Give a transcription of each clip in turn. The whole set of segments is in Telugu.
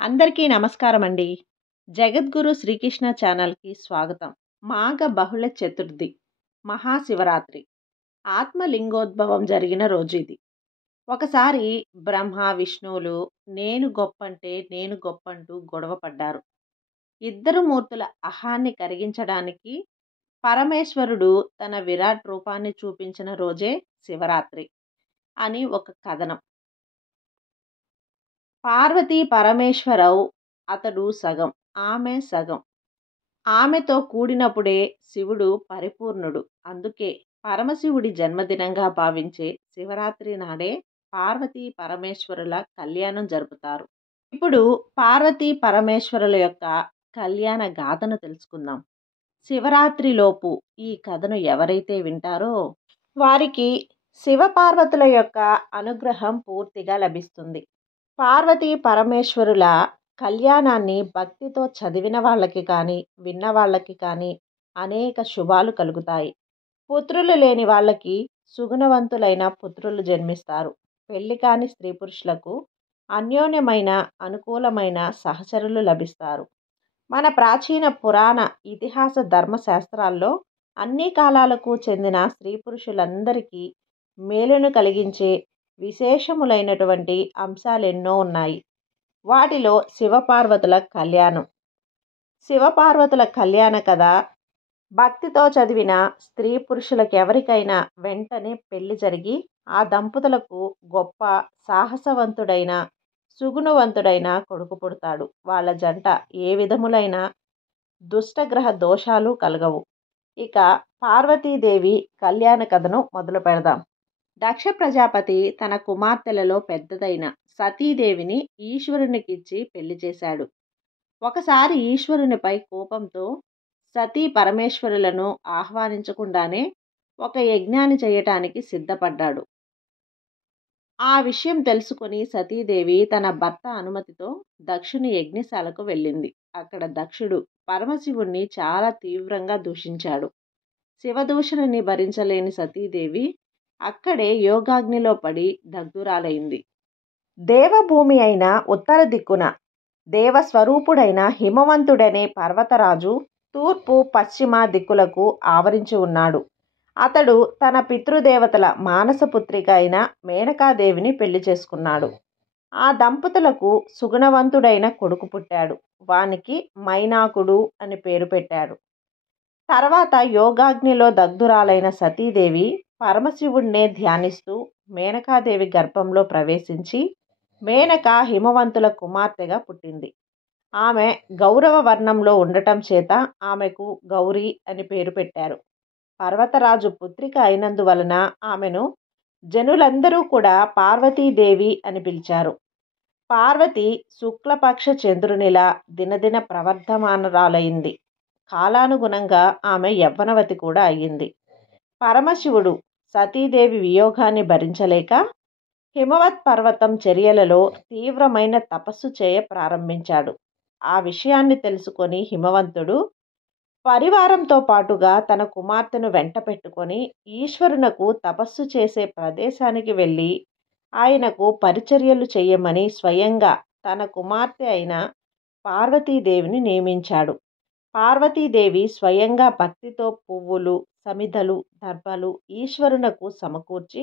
అందరికీ నమస్కారం అండి. జగద్గురు శ్రీకృష్ణ ఛానల్‌కి స్వాగతం. మాఘ బహుళ చతుర్థి, మహాశివరాత్రి, ఆత్మలింగోద్భవం జరిగిన రోజు ఇది. ఒకసారి బ్రహ్మ, విష్ణువులు నేను గొప్పంటూ గొడవ పడ్డారు. ఇద్దరు మూర్తుల అహాన్ని కరిగించడానికి పరమేశ్వరుడు తన విరాట్ రూపాన్ని చూపించిన రోజే శివరాత్రి అని ఒక కథనం. పార్వతీ పరమేశ్వరవు అతడు సగం, ఆమె సగం. ఆమెతో కూడినప్పుడే శివుడు పరిపూర్ణుడు. అందుకే పరమశివుడి జన్మదినంగా భావించే శివరాత్రి నాడే పార్వతీ పరమేశ్వరుల కళ్యాణం జరుపుతారు. ఇప్పుడు పార్వతీ పరమేశ్వరుల యొక్క కళ్యాణ గాథను తెలుసుకుందాం. శివరాత్రిలోపు ఈ కథను ఎవరైతే వింటారో వారికి శివపార్వతుల యొక్క అనుగ్రహం పూర్తిగా లభిస్తుంది. పార్వతీ పరమేశ్వరుల కళ్యాణాన్ని భక్తితో చదివిన వాళ్ళకి కానీ విన్న వాళ్ళకి కానీ అనేక శుభాలు కలుగుతాయి. పుత్రులు లేని వాళ్ళకి సుగుణవంతులైన పుత్రులు జన్మిస్తారు. పెళ్లి కాని స్త్రీ పురుషులకు అన్యోన్యమైన అనుకూలమైన సహచరులు లభిస్తారు. మన ప్రాచీన పురాణ ఇతిహాస ధర్మశాస్త్రాల్లో అన్ని కాలాలకు చెందిన స్త్రీ పురుషులందరికీ మేలును కలిగించే విశేషములైనటువంటి అంశాలెన్నో ఉన్నాయి. వాటిలో శివపార్వతుల కళ్యాణం. శివపార్వతుల కళ్యాణ కథ భక్తితో చదివిన స్త్రీ పురుషులకు ఎవరికైనా వెంటనే పెళ్లి జరిగి ఆ దంపతులకు గొప్ప సాహసవంతుడైన సుగుణవంతుడైన కొడుకు పుడతాడు. వాళ్ళ జంట ఏ విధములైన దుష్టగ్రహ దోషాలు కలగవు. ఇక పార్వతీదేవి కళ్యాణ కథను మొదలు పెడదాం. దక్ష ప్రజాపతి తన కుమార్తెలలో పెద్దదైన సతీదేవిని ఈశ్వరునికిచ్చి పెళ్లి చేశాడు. ఒకసారి ఈశ్వరునిపై కోపంతో సతీ పరమేశ్వరులను ఆహ్వానించకుండానే ఒక యజ్ఞాన్ని చేయటానికి సిద్ధపడ్డాడు. ఆ విషయం తెలుసుకుని సతీదేవి తన భర్త అనుమతితో దక్షుని యజ్ఞశాలకు వెళ్ళింది. అక్కడ దక్షుడు పరమశివుణ్ణి చాలా తీవ్రంగా దూషించాడు. శివదూషణని భరించలేని సతీదేవి అక్కడే యోగాగ్నిలో పడి దగ్ధురాలైంది. దేవభూమి అయిన ఉత్తర దిక్కున దేవస్వరూపుడైన హిమవంతుడనే పర్వతరాజు తూర్పు పశ్చిమ దిక్కులకు ఆవరించి ఉన్నాడు. అతడు తన పితృదేవతల మానసపుత్రిక అయిన మేనకాదేవిని పెళ్లి చేసుకున్నాడు. ఆ దంపతులకు సుగుణవంతుడైన కొడుకు పుట్టాడు. వానికి మైనాకుడు అని పేరు పెట్టాడు. తర్వాత యోగాగ్నిలో దగ్ధురాలైన సతీదేవి పరమశివుణ్ణే ధ్యానిస్తూ మేనకాదేవి గర్భంలో ప్రవేశించి మేనక హిమవంతుల కుమార్తెగా పుట్టింది. ఆమె గౌరవ వర్ణంలో ఉండటం చేత ఆమెకు గౌరీ అని పేరు పెట్టారు. పర్వతరాజు పుత్రిక అయినందువలన ఆమెను జనులందరూ కూడా పార్వతీదేవి అని పిలిచారు. పార్వతి శుక్లపక్ష చంద్రునిలా దినదిన ప్రవర్ధమానరాలైంది. కాలానుగుణంగా ఆమె యవ్వనవతి కూడా అయ్యింది. పరమశివుడు సతీదేవి వియోగాన్ని భరించలేక హిమవత్ పర్వతం చర్యలలో తీవ్రమైన తపస్సు చేయ ప్రారంభించాడు. ఆ విషయాన్ని తెలుసుకొని హిమవంతుడు పరివారంతో పాటుగా తన కుమార్తెను వెంట పెట్టుకొని ఈశ్వరునకు తపస్సు చేసే ప్రదేశానికి వెళ్ళి ఆయనకు పరిచర్యలు చేయమని స్వయంగా తన కుమార్తె అయిన పార్వతీదేవిని నియమించాడు. పార్వతీదేవి స్వయంగా భక్తితో పువ్వులు, సమిధలు, దర్భలు ఈశ్వరునకు సమకూర్చి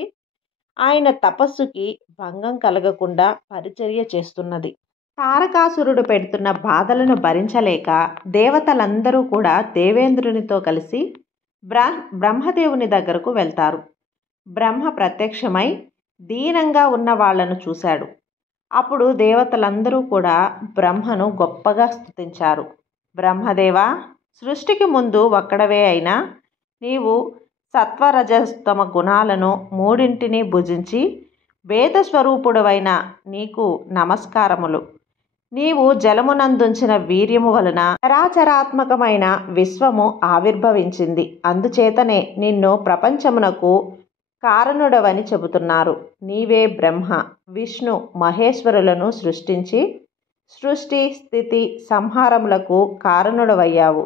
ఆయన తపస్సుకి భంగం కలగకుండా పరిచర్య చేస్తున్నది. తారకాసురుడు పెడుతున్న బాధలను భరించలేక దేవతలందరూ కూడా దేవేంద్రునితో కలిసి బ్రహ్మదేవుని దగ్గరకు వెళ్తారు. బ్రహ్మ ప్రత్యక్షమై దీనంగా ఉన్న వాళ్లను చూశాడు. అప్పుడు దేవతలందరూ కూడా బ్రహ్మను గొప్పగా స్తుతించారు. బ్రహ్మదేవా, సృష్టికి ముందు ఒక్కడవే అయినా నీవు సత్వరజస్తమ గుణాలను మూడింటిని భుజించి వేదస్వరూపుడవైన నీకు నమస్కారములు. నీవు జలమునందుంచిన వీర్యము వలన చరాచరాత్మకమైన విశ్వము ఆవిర్భవించింది. అందుచేతనే నిన్ను ప్రపంచమునకు కారణుడవని చెబుతున్నారు. నీవే బ్రహ్మ, విష్ణు, మహేశ్వరులను సృష్టించి సృష్టి, స్థితి, సంహారములకు కారణుడవయ్యావు.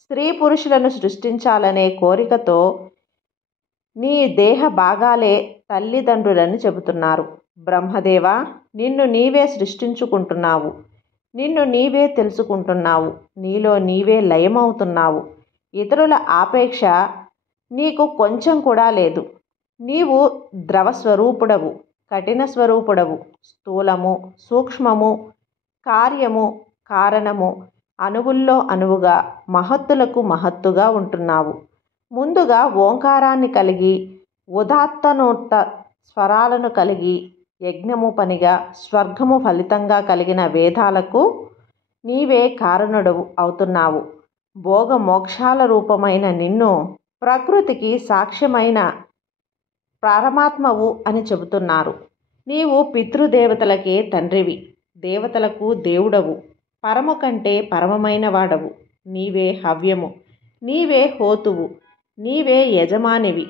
స్త్రీ పురుషులను సృష్టించాలనే కోరికతో నీ దేహ భాగాలే తల్లిదండ్రులని చెబుతున్నారు. బ్రహ్మదేవా, నిన్ను నీవే సృష్టించుకుంటున్నావు. నిన్ను నీవే తెలుసుకుంటున్నావు. నీలో నీవే లయమవుతున్నావు. ఇతరుల ఆపేక్ష నీకు కొంచెం కూడా లేదు. నీవు ద్రవస్వరూపుడవు, కఠిన స్వరూపుడవు, స్థూలము, సూక్ష్మము, కార్యము, కారణము, అణువుల్లో అణువుగా, మహత్తులకు మహత్తుగా ఉంటున్నావు. ముందుగా ఓంకారాన్ని కలిగి, ఉదాత్తనోత్త స్వరాలను కలిగి, యజ్ఞము పనిగా, స్వర్గము ఫలితంగా కలిగిన వేదాలకు నీవే కారణుడవు అవుతున్నావు. భోగ మోక్షాల రూపమైన నిన్ను ప్రకృతికి సాక్ష్యమైన పరమాత్మవు అని చెబుతున్నారు. నీవు పితృదేవతలకే తండ్రివి, దేవతలకు దేవుడవు, పరము కంటే పరమమైన వాడవు. నీవే హవ్యము, నీవే హోతువు, నీవే యజమానివి,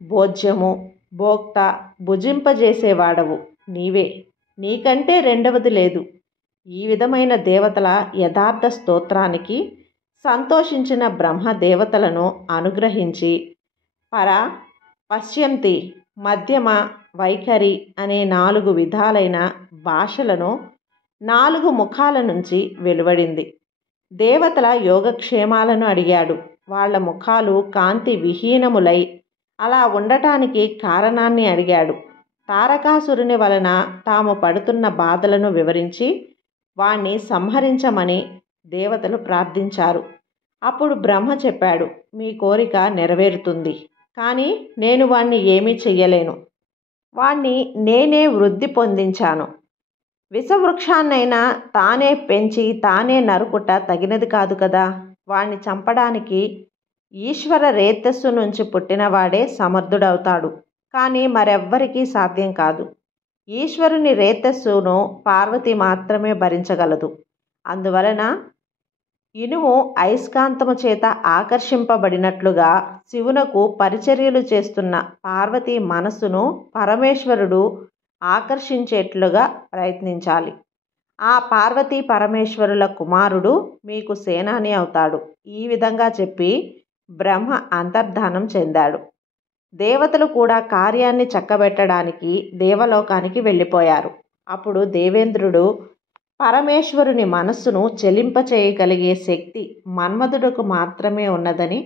భోజ్యము, భోక్త, భుజింపజేసేవాడవు నీవే. నీకంటే రెండవది లేదు. ఈ విధమైన దేవతల యథార్థ స్తోత్రానికి సంతోషించిన బ్రహ్మ దేవతలను అనుగ్రహించి పర, పశ్యంతి, మధ్యమ, వైఖరి అనే 4 విధాలైన భాషలను 4 ముఖాల నుంచి వెలువడింది. దేవతల యోగక్షేమాలను అడిగాడు. వాళ్ళ ముఖాలు కాంతి విహీనములై అలా ఉండటానికి కారణాన్ని అడిగాడు. తారకాసురుని వలన తాము పడుతున్న బాధలను వివరించి వాణ్ణి సంహరించమని దేవతలు ప్రార్థించారు. అప్పుడు బ్రహ్మ చెప్పాడు, మీ కోరిక నెరవేరుతుంది, కానీ నేను వాణ్ణి ఏమీ చెయ్యలేను. వాణ్ణి నేనే వృద్ధి పొందించాను. విషవృక్షాన్నైనా తానే పెంచి తానే నరుకుట తగినది కాదు కదా. వాణ్ణి చంపడానికి ఈశ్వర రేతస్సు నుంచి పుట్టినవాడే సమర్థుడవుతాడు, కానీ మరెవ్వరికీ సాధ్యం కాదు. ఈశ్వరుని రేతస్సును పార్వతి మాత్రమే భరించగలదు. అందువలన ఇనుము అయస్కాంతము చేత ఆకర్షింపబడినట్లుగా శివునకు పరిచర్యలు చేస్తున్న పార్వతి మనస్సును పరమేశ్వరుడు ఆకర్షించేట్లుగా ప్రయత్నించాలి. ఆ పార్వతీ పరమేశ్వరుల కుమారుడు మీకు సేనాని అవుతాడు. ఈ విధంగా చెప్పి బ్రహ్మ అంతర్ధానం చెందాడు. దేవతలు కూడా కార్యాన్ని చక్కబెట్టడానికి దేవలోకానికి వెళ్ళిపోయారు. అప్పుడు దేవేంద్రుడు పరమేశ్వరుని మనస్సును చెలింపచేయగలిగే శక్తి మన్మధుడుకు మాత్రమే ఉన్నదని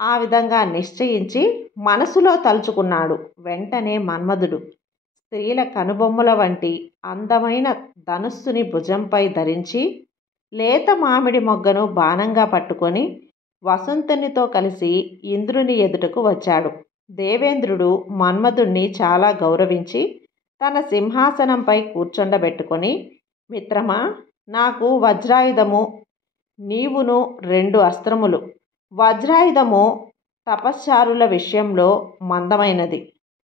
ఆ విధంగా నిశ్చయించి మనసులో తలుచుకున్నాడు. వెంటనే మన్మధుడు స్త్రీల కనుబొమ్మల వంటి అందమైన ధనుస్సుని భుజంపై ధరించి లేత మామిడి మొగ్గను బాణంగా పట్టుకొని వసంతునితో కలిసి ఇంద్రుని ఎదుటకు వచ్చాడు. దేవేంద్రుడు మన్మధుణ్ణి చాలా గౌరవించి తన సింహాసనంపై కూర్చొండబెట్టుకొని, మిత్రమా, నాకు వజ్రాయుధము, నీవును 2 అస్త్రములు. వజ్రాయుధము తపశ్చారుల విషయంలో మందమైనది,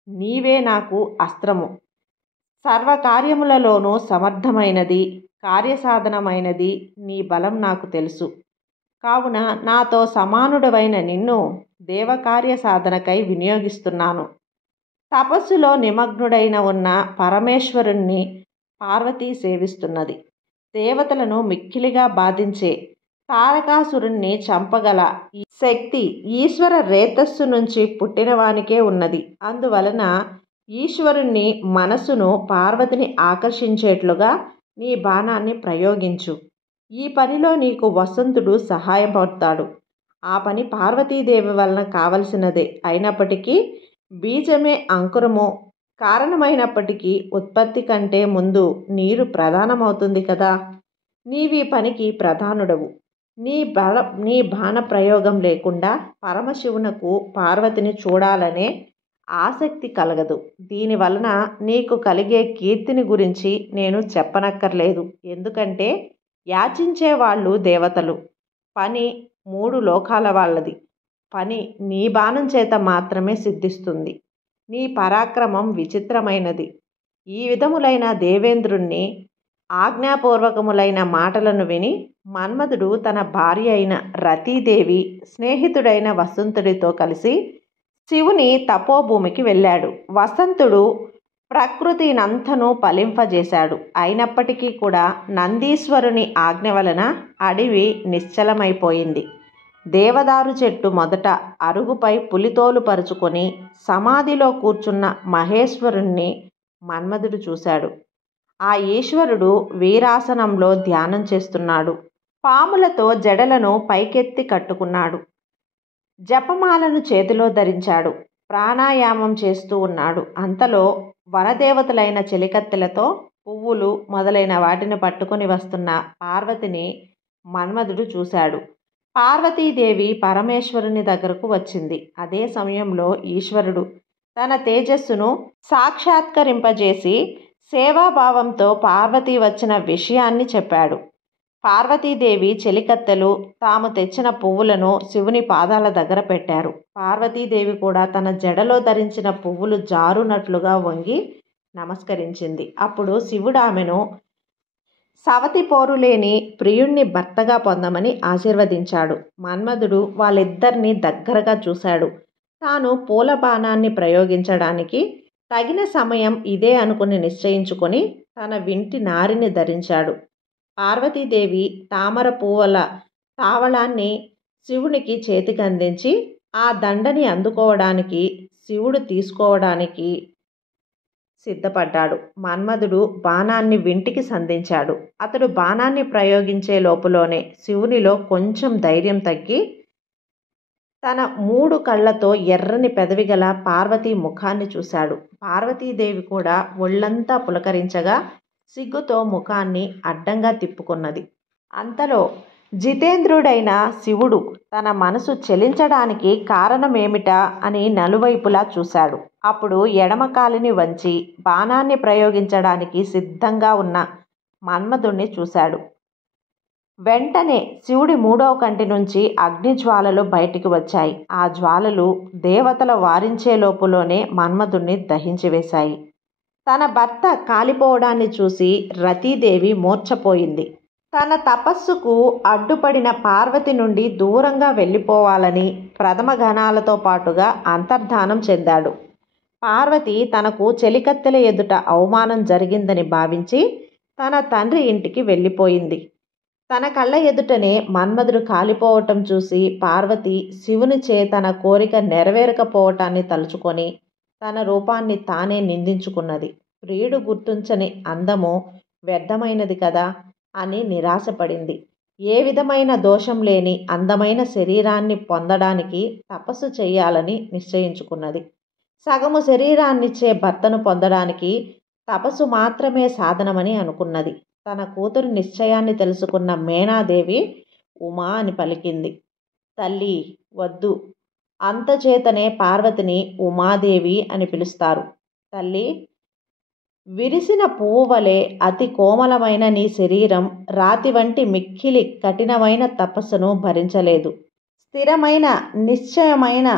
నీవే నాకు అస్త్రము. సర్వకార్యములలోనూ సమర్థమైనది, కార్యసాధనమైనది నీ బలం నాకు తెలుసు. కావున నాతో సమానుడవైన నిన్ను దేవకార్య సాధనకై వినియోగిస్తున్నాను. తపస్సులో నిమగ్నుడైన ఉన్న పరమేశ్వరుణ్ణి పార్వతీ సేవిస్తున్నది. దేవతలను మిక్కిలిగా బాధించే తారకాసురుణ్ణి చంపగల ఈ శక్తి ఈశ్వర రేతస్సు నుంచి పుట్టినవానికే ఉన్నది. అందువలన ఈశ్వరుణ్ణి మనస్సును పార్వతిని ఆకర్షించేట్లుగా నీ బాణాన్ని ప్రయోగించు. ఈ పనిలో నీకు వసంతుడు సహాయపడతాడు. ఆ పని పార్వతీదేవి వలన కావలసినదే అయినప్పటికీ బీజమే అంకురము కారణమైనప్పటికీ ఉత్పత్తి కంటే ముందు నీరు ప్రధానమవుతుంది కదా. నీవీ పనికి ప్రధానుడవు. నీ బాణ ప్రయోగం లేకుండా పరమశివునకు పార్వతిని చూడాలనే ఆసక్తి కలగదు. దీనివలన నీకు కలిగే కీర్తిని గురించి నేను చెప్పనక్కర్లేదు. ఎందుకంటే యాచించే వాళ్ళు దేవతలు, పని 3 లోకాల వాళ్ళది. పని నీ బాణం చేత మాత్రమే సిద్ధిస్తుంది. నీ పరాక్రమం విచిత్రమైనది. ఈ విధములైన దేవేంద్రుణ్ణి ఆజ్ఞాపూర్వకములైన మాటలను విని మన్మధుడు తన భార్య అయిన రతీదేవి స్నేహితుడైన వసంతుడితో కలిసి శివుని తపోభూమికి వెళ్ళాడు. వసంతుడు ప్రకృతినంతను ఫలింపజేశాడు. అయినప్పటికీ కూడా నందీశ్వరుని ఆజ్ఞ వలన అడవి నిశ్చలమైపోయింది. దేవదారు చెట్టు మొదట అరుగుపై పులితోలు పరుచుకొని సమాధిలో కూర్చున్న మహేశ్వరుణ్ణి మన్మధుడు చూశాడు. ఆ ఈశ్వరుడు వీరాసనంలో ధ్యానం చేస్తున్నాడు. పాములతో జడలను పైకెత్తి కట్టుకున్నాడు. జపమాలను చేతిలో ధరించాడు. ప్రాణాయామం చేస్తూ ఉన్నాడు. అంతలో వనదేవతలైన చెలికత్తెలతో పువ్వులు మొదలైన వాటిని పట్టుకొని వస్తున్న పార్వతిని మన్మధుడు చూశాడు. పార్వతీదేవి పరమేశ్వరుని దగ్గరకు వచ్చింది. అదే సమయంలో ఈశ్వరుడు తన తేజస్సును సాక్షాత్కరింపజేసి సేవాభావంతో పార్వతి వచ్చిన విషయాన్ని చెప్పాడు. పార్వతీదేవి చెలికత్తెలు తాము తెచ్చిన పువ్వులను శివుని పాదాల దగ్గర పెట్టారు. పార్వతీదేవి కూడా తన జడలో ధరించిన పువ్వులు జారునట్లుగా వంగి నమస్కరించింది. అప్పుడు శివుడు ఆమెను సవతి పోరులేని ప్రియుణ్ణి భర్తగా పొందమని ఆశీర్వదించాడు. మన్మధుడు వాళ్ళిద్దరినీ దగ్గరగా చూశాడు. తాను పూల బాణాన్ని ప్రయోగించడానికి తగిన సమయం ఇదే అనుకుని నిశ్చయించుకొని తన వింటి నారిని ధరించాడు. పార్వతీదేవి తామర పువ్వుల తావళాన్ని శివునికి చేతికి అందించి ఆ దండని అందుకోవడానికి శివుడు తీసుకోవడానికి సిద్ధపడ్డాడు. మన్మధుడు బాణాన్ని వింటికి సంధించాడు. అతడు బాణాన్ని ప్రయోగించే లోపులోనే శివునిలో కొంచెం ధైర్యం తగ్గి తన 3 కళ్ళతో ఎర్రని పెదవిగల పార్వతీ ముఖాన్ని చూశాడు. పార్వతీదేవి కూడా ఒళ్ళంతా పులకరించగా సిగ్గుతో ముఖాన్ని అడ్డంగా తిప్పుకున్నది. అంతలో జితేంద్రుడైన శివుడు తన మనసు చలించడానికి కారణమేమిటా అని నలువైపులా చూశాడు. అప్పుడు ఎడమ కాలిని వంచి బాణాన్ని ప్రయోగించడానికి సిద్ధంగా ఉన్న మన్మధుణ్ణి చూశాడు. వెంటనే శివుడి 3వ కంటి నుంచి అగ్నిజ్వాలలు బయటికి వచ్చాయి. ఆ జ్వాలలు దేవతల వారించే లోపులోనే మన్మధుణ్ణి దహించివేశాయి. తన భర్త కాలిపోవడాన్ని చూసి రతీదేవి మూర్ఛపోయింది. తన తపస్సుకు అడ్డుపడిన పార్వతి నుండి దూరంగా వెళ్ళిపోవాలని ప్రథమ గణాలతో పాటుగా అంతర్ధానం చెందాడు. పార్వతి తనకు చెలికత్తెల ఎదుట అవమానం జరిగిందని భావించి తన తండ్రి ఇంటికి వెళ్ళిపోయింది. తన కళ్ళ ఎదుటనే మన్మధుడు కాలిపోవటం చూసి పార్వతి శివునిచే తన కోరిక నెరవేరకపోవటాన్ని తలుచుకొని తన రూపాన్ని తానే నిందించుకున్నది. ప్రియుడు గుర్తించని అందము వ్యర్థమైనది కదా అని నిరాశపడింది. ఏ విధమైన దోషం లేని అందమైన శరీరాన్ని పొందడానికి తపస్సు చేయాలని నిశ్చయించుకున్నది. సగము శరీరాన్నిచ్చే భర్తను పొందడానికి తపస్సు మాత్రమే సాధనమని అనుకున్నది. తన కూతురు నిశ్చయాన్ని తెలుసుకున్న మేనాదేవి ఉమా అని పలికింది. తల్లి వద్దు, అంతచేతనే పార్వతిని ఉమాదేవి అని పిలుస్తారు. తల్లి, విరిసిన పువ్వు వలె అతి కోమలమైన నీ శరీరం రాతి వంటి మిక్కిలి కఠినమైన తపస్సును భరించలేదు. స్థిరమైన నిశ్చయమైన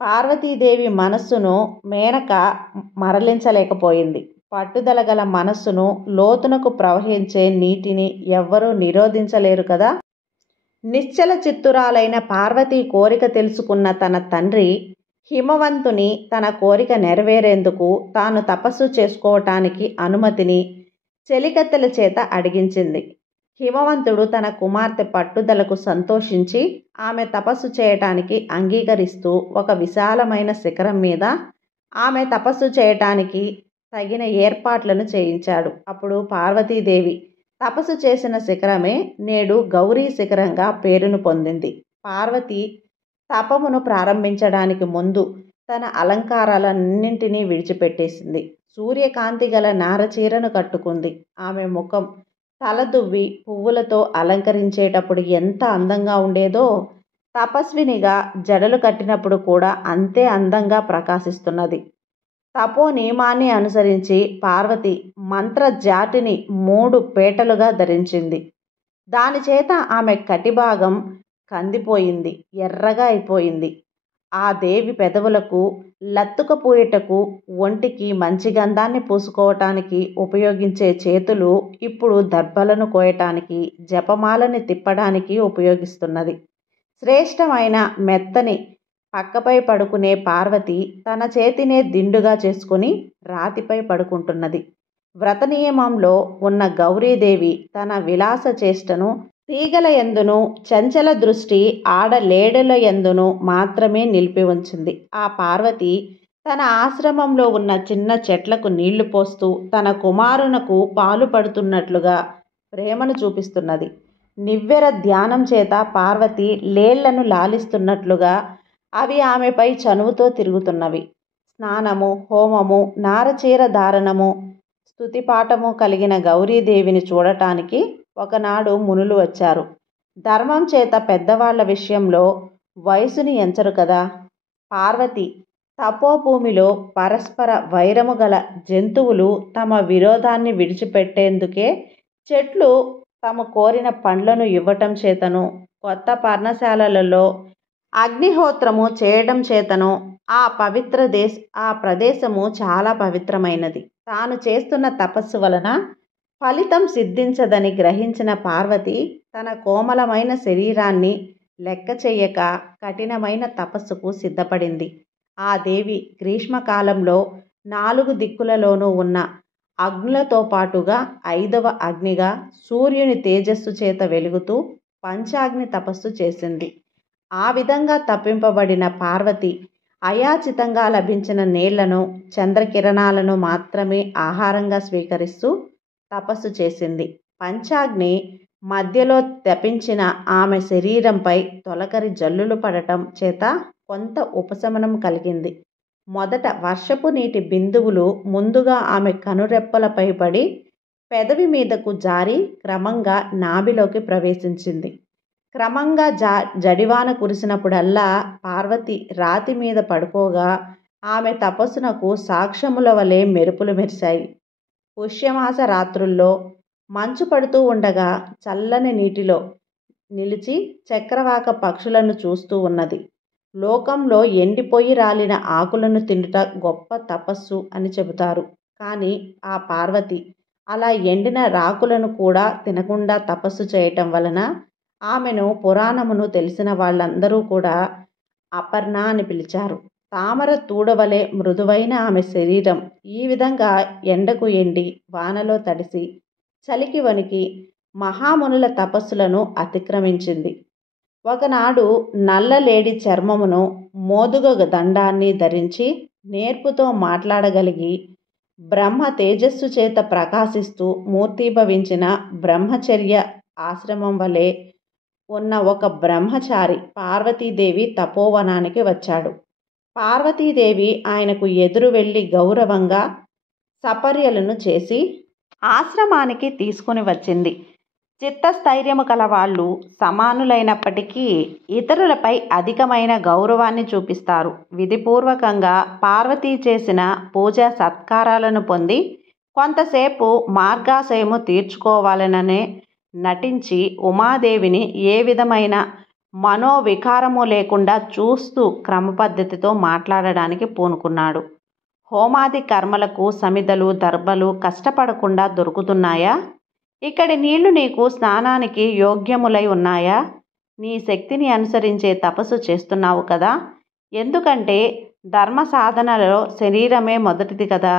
పార్వతీదేవి మనస్సును మేనక మరలించలేకపోయింది. పట్టుదల గల మనస్సును లోతునకు ప్రవహించే నీటిని ఎవ్వరూ నిరోధించలేరు కదా. నిశ్చల చిత్తురాలైన పార్వతి కోరిక తెలుసుకున్న తన తండ్రి హిమవంతుని తన కోరిక నెరవేరేందుకు తాను తపస్సు చేసుకోవటానికి అనుమతిని చెలికత్తెల చేత అడిగించింది. హిమవంతుడు తన కుమార్తె పట్టుదలకు సంతోషించి ఆమె తపస్సు చేయటానికి అంగీకరిస్తూ ఒక విశాలమైన శిఖరం మీద ఆమె తపస్సు చేయటానికి తగిన ఏర్పాట్లను చేయించాడు. అప్పుడు పార్వతీదేవి తపస్సు చేసిన శిఖరమే నేడు గౌరీ శిఖరంగా పేరును పొందింది. పార్వతి తపమును ప్రారంభించడానికి ముందు తన అలంకారాలన్నింటినీ విడిచిపెట్టేసింది. సూర్యకాంతి గల నారచీరను కట్టుకుంది. ఆమె ముఖం తలదువ్వి పువ్వులతో అలంకరించేటప్పుడు ఎంత అందంగా ఉండేదో తపస్వినిగా జడలు కట్టినప్పుడు కూడా అంతే అందంగా ప్రకాశిస్తున్నది. తపో నియమాన్ని అనుసరించి పార్వతి మంత్రజాటిని 3 పేటలుగా ధరించింది. దానిచేత ఆమె కటిభాగం కందిపోయింది, ఎర్రగా అయిపోయింది. ఆ దేవి పెదవులకు లత్తుకపోయేటకు, ఒంటికి మంచి గంధాన్ని పూసుకోవటానికి ఉపయోగించే చేతులు ఇప్పుడు దర్భలను కోయటానికి, జపమాలని తిప్పడానికి ఉపయోగిస్తున్నది. శ్రేష్టమైన మెత్తని పక్కపై పడుకునే పార్వతి తన చేతినే దిండుగా చేసుకుని రాతిపై పడుకుంటున్నది. వ్రత నియమంలో ఉన్న గౌరీదేవి తన విలాస చేష్టను తీగల యందును చంచల దృష్టి ఆడలేడుల యందును మాత్రమే నిలిపి ఉంచింది. ఆ పార్వతి తన ఆశ్రమంలో ఉన్న చిన్న చెట్లకు నీళ్లు పోస్తూ తన కుమారునకు పాలు పడుతున్నట్లుగా ప్రేమను చూపిస్తున్నది. నివ్వెర ధ్యానం చేత పార్వతి లేళ్లను లాలిస్తున్నట్లుగా అవి ఆమెపై చనువుతో తిరుగుతున్నవి. స్నానము, హోమము, నారచీర ధారణము, స్తుతిపాఠము కలిగిన గౌరీదేవిని చూడటానికి ఒకనాడు మునులు వచ్చారు. ధర్మం చేత పెద్దవాళ్ల విషయంలో వయసుని ఎంచరు కదా. పార్వతి తపోభూమిలో పరస్పర వైరము గల జంతువులు తమ విరోధాన్ని విడిచిపెట్టేందుకే చెట్లు తమ కోరిన పండ్లను ఇవ్వటం చేతను, కొత్త పర్ణశాలలలో అగ్నిహోత్రము చేయడం చేతను ఆ ప్రదేశము చాలా పవిత్రమైనది. తాను చేస్తున్న తపస్సు వలన ఫలితం సిద్ధించదని గ్రహించిన పార్వతి తన కోమలమైన శరీరాన్ని లెక్క చెయ్యక కఠినమైన తపస్సుకు సిద్ధపడింది. ఆ దేవి గ్రీష్మకాలంలో 4 దిక్కులలోనూ ఉన్న అగ్నులతో పాటుగా 5వ అగ్నిగా సూర్యుని తేజస్సు చేత వెలుగుతూ పంచాగ్ని తపస్సు చేసింది. ఆ విధంగా తప్పింపబడిన పార్వతి అయాచితంగా లభించిన నీళ్లను, చంద్రకిరణాలను మాత్రమే ఆహారంగా స్వీకరిస్తూ తపస్సు చేసింది. పంచాగ్ని మధ్యలో తపించిన ఆమె శరీరంపై తొలకరి జల్లులు పడటం చేత కొంత ఉపశమనం కలిగింది. మొదట వర్షపు నీటి బిందువులు ముందుగా ఆమె కనురెప్పలపై పడి పెదవి మీదకు జారి క్రమంగా నాభిలోకి ప్రవేశించింది. క్రమంగా జడివాన కురిసినప్పుడల్లా పార్వతి రాతి మీద పడుకోగా ఆమె తపస్సునకు సాక్ష్యముల వలె మెరుపులు మెరిశాయి. పుష్యమాస రాత్రుల్లో మంచు పడుతూ ఉండగా చల్లని నీటిలో నిలిచి చక్రవాక పక్షులను చూస్తూ ఉన్నది. లోకంలో ఎండిపోయి రాలిన ఆకులను తినుట గొప్ప తపస్సు అని చెబుతారు. కానీ ఆ పార్వతి అలా ఎండిన రాకులను కూడా తినకుండా తపస్సు చేయటం వలన ఆమెను పురాణమును తెలిసిన వాళ్ళందరూ కూడా అపర్ణ అని పిలిచారు. తామర తూడవలే మృదువైన ఆమె శరీరం ఈ విధంగా ఎండకు ఎండి, వానలో తడిసి, చలికి వణికి మహామునుల తపస్సులను అతిక్రమించింది. ఒకనాడు నల్లలేడి చర్మమును, మోదుగ దండాన్ని ధరించి నేర్పుతో మాట్లాడగలిగి బ్రహ్మ తేజస్సు చేత ప్రకాశిస్తూ మూర్తీభవించిన బ్రహ్మచర్య ఆశ్రమం వలె ఉన్న ఒక బ్రహ్మచారి పార్వతీదేవి తపోవనానికి వచ్చాడు. పార్వతీదేవి ఆయనకు ఎదురు వెళ్ళి గౌరవంగా సపర్యలను చేసి ఆశ్రమానికి తీసుకుని వచ్చింది. చిత్తస్థైర్యము కలవాళ్ళు సమానులైనప్పటికీ ఇతరులపై అధికమైన గౌరవాన్ని చూపిస్తారు. విధిపూర్వకంగా పార్వతీ చేసిన పూజా సత్కారాలను పొంది కొంతసేపు మార్గాశయము తీర్చుకోవాలననే నటించి ఉమాదేవిని ఏ విధమైన మనోవికారము లేకుండా చూస్తూ క్రమపద్ధతితో మాట్లాడడానికి పూనుకున్నాడు. హోమాది కర్మలకు సమిధలు, దర్భలు కష్టపడకుండా దొరుకుతున్నాయా? ఇక్కడి నీళ్లు నీకు స్నానానికి యోగ్యములై ఉన్నాయా? నీ శక్తిని అనుసరించే తపస్సు చేస్తున్నావు కదా. ఎందుకంటే ధర్మ సాధనలో శరీరమే మొదటిది కదా.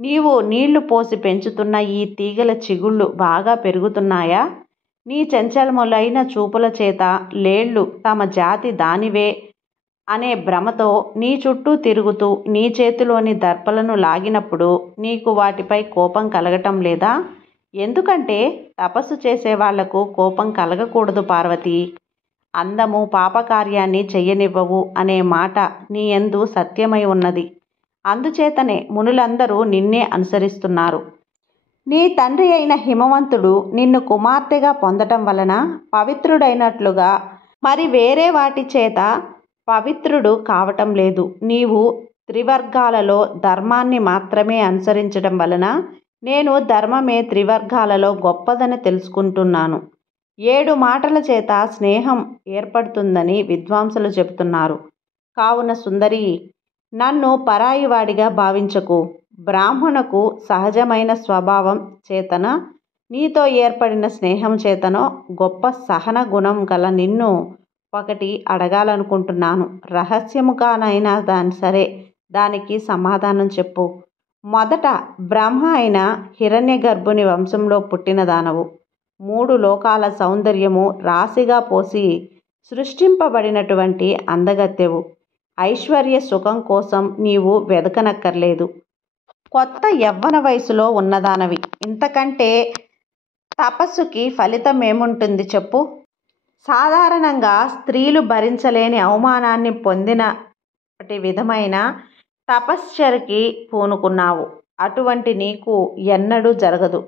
నీవు నీళ్లు పోసి పెంచుతున్న ఈ తీగల చిగుళ్ళు బాగా పెరుగుతున్నాయా? నీ చంచలములైన చూపుల చేత లేళ్లు తమ జాతి దానివే అనే భ్రమతో నీ చుట్టూ తిరుగుతూ నీ చేతిలోని దర్పలను లాగినప్పుడు నీకు వాటిపై కోపం కలగటం లేదా? ఎందుకంటే తపస్సు చేసే వాళ్లకు కోపం కలగకూడదు పార్వతి. అందము పాపకార్యాన్ని చెయ్యనివ్వవు అనే మాట నీ యందు సత్యమై ఉన్నది. అందుచేతనే మునులందరూ నిన్నే అనుసరిస్తున్నారు. నీ తండ్రి అయిన హిమవంతుడు నిన్ను కుమార్తెగా పొందటం వలన పవిత్రుడైనట్లుగా మరి వేరే వాటి చేత పవిత్రుడు కావటం లేదు. నీవు త్రివర్గాలలో ధర్మాన్ని మాత్రమే అనుసరించడం వలన నేను ధర్మమే త్రివర్గాలలో గొప్పదని తెలుసుకుంటున్నాను. 7 మాటల చేత స్నేహం ఏర్పడుతుందని విద్వాంసులు చెబుతున్నారు. కావున సుందరి, నన్ను పరాయివాడిగా భావించకు. బ్రాహ్మణకు సహజమైన స్వభావం చేతన నీతో ఏర్పడిన స్నేహం చేతనో గొప్ప సహన గుణం గల నిన్ను ఒకటి అడగాలనుకుంటున్నాను. రహస్యముగానైనా సరే దానికి సమాధానం చెప్పు. మొదట బ్రహ్మ అయిన హిరణ్యగర్భుని వంశంలో పుట్టిన దానవు. 3 లోకాల సౌందర్యము రాశిగా పోసి సృష్టింపబడినటువంటి అందగత్తెవు. ఐశ్వర్య సుఖం కోసం నీవు వెదకనక్కర్లేదు. కొత్త యవ్వన వయసులో ఉన్నదానవి. ఇంతకంటే తపస్సుకి ఫలితం ఏముంటుంది చెప్పు? సాధారణంగా స్త్రీలు భరించలేని అవమానాన్ని పొందినటి విధమైన తపశ్చర్యకి పూనుకున్నావు. అటువంటి నీకు ఎన్నడూ జరగదు.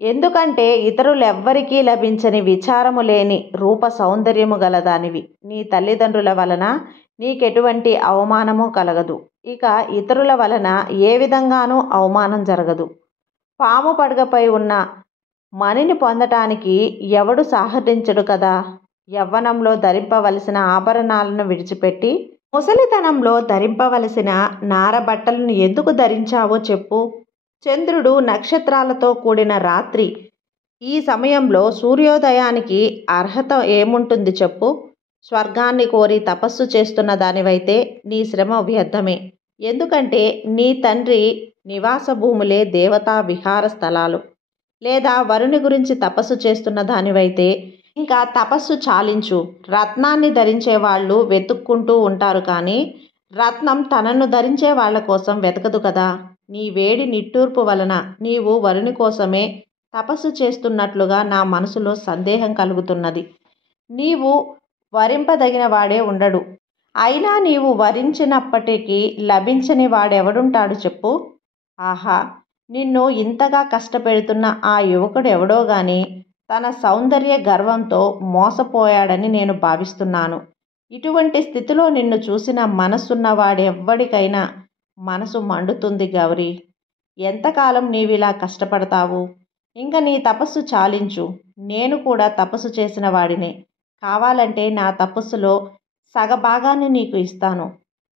ఎందుకంటే ఇతరులెవ్వరికీ లభించని విచారము లేని రూప సౌందర్యము గలదానివి. నీ తల్లిదండ్రుల వలన నీకెటువంటి అవమానము కలగదు. ఇక ఇతరుల వలన ఏ విధంగానూ అవమానం జరగదు. పాము పడగపై ఉన్న మణిని పొందటానికి ఎవడు సాహసించడు కదా. యవ్వనంలో ధరింపవలసిన ఆభరణాలను విడిచిపెట్టి ముసలితనంలో ధరింపవలసిన నారబట్టలను ఎందుకు ధరించావో చెప్పు? చంద్రుడు నక్షత్రాలతో కూడిన రాత్రి. ఈ సమయంలో సూర్యోదయానికి అర్హత ఏముంటుంది చెప్పు? స్వర్గాన్ని కోరి తపస్సు చేస్తున్న దానివైతే నీ శ్రమ వ్యర్థమే. ఎందుకంటే నీ తండ్రి నివాస భూములే దేవతా విహార స్థలాలు. లేదా వరుని గురించి తపస్సు చేస్తున్న దానివైతే ఇంకా తపస్సు చాలించు. రత్నాన్ని ధరించే వాళ్ళు వెతుక్కుంటూ ఉంటారు కానీ రత్నం తనను ధరించే వాళ్ళ కోసం వెతకదు కదా. నీ వేడి నిట్టూర్పు వలన నీవు వరుని కోసమే తపస్సు చేస్తున్నట్లుగా నా మనసులో సందేహం కలుగుతున్నది. నీవు వరింపదగిన వాడే ఉండడు. అయినా నీవు వరించినప్పటికీ లభించని వాడెవడుంటాడు చెప్పు? ఆహా, నిన్ను ఇంతగా కష్టపెడుతున్న ఆ యువకుడు ఎవడో గాని తన సౌందర్య గర్వంతో మోసపోయాడని నేను భావిస్తున్నాను. ఇటువంటి స్థితిలో నిన్ను చూసిన మనసున్న వాడెవ్వడికైనా మనసు మండుతుంది గౌరీ. ఎంతకాలం నీవిలా కష్టపడతావు? ఇంక నీ తపస్సు చాలించు. నేను కూడా తపస్సు చేసిన వాడినే. కావాలంటే నా తపస్సులో సగభాగాన్ని నీకు ఇస్తాను.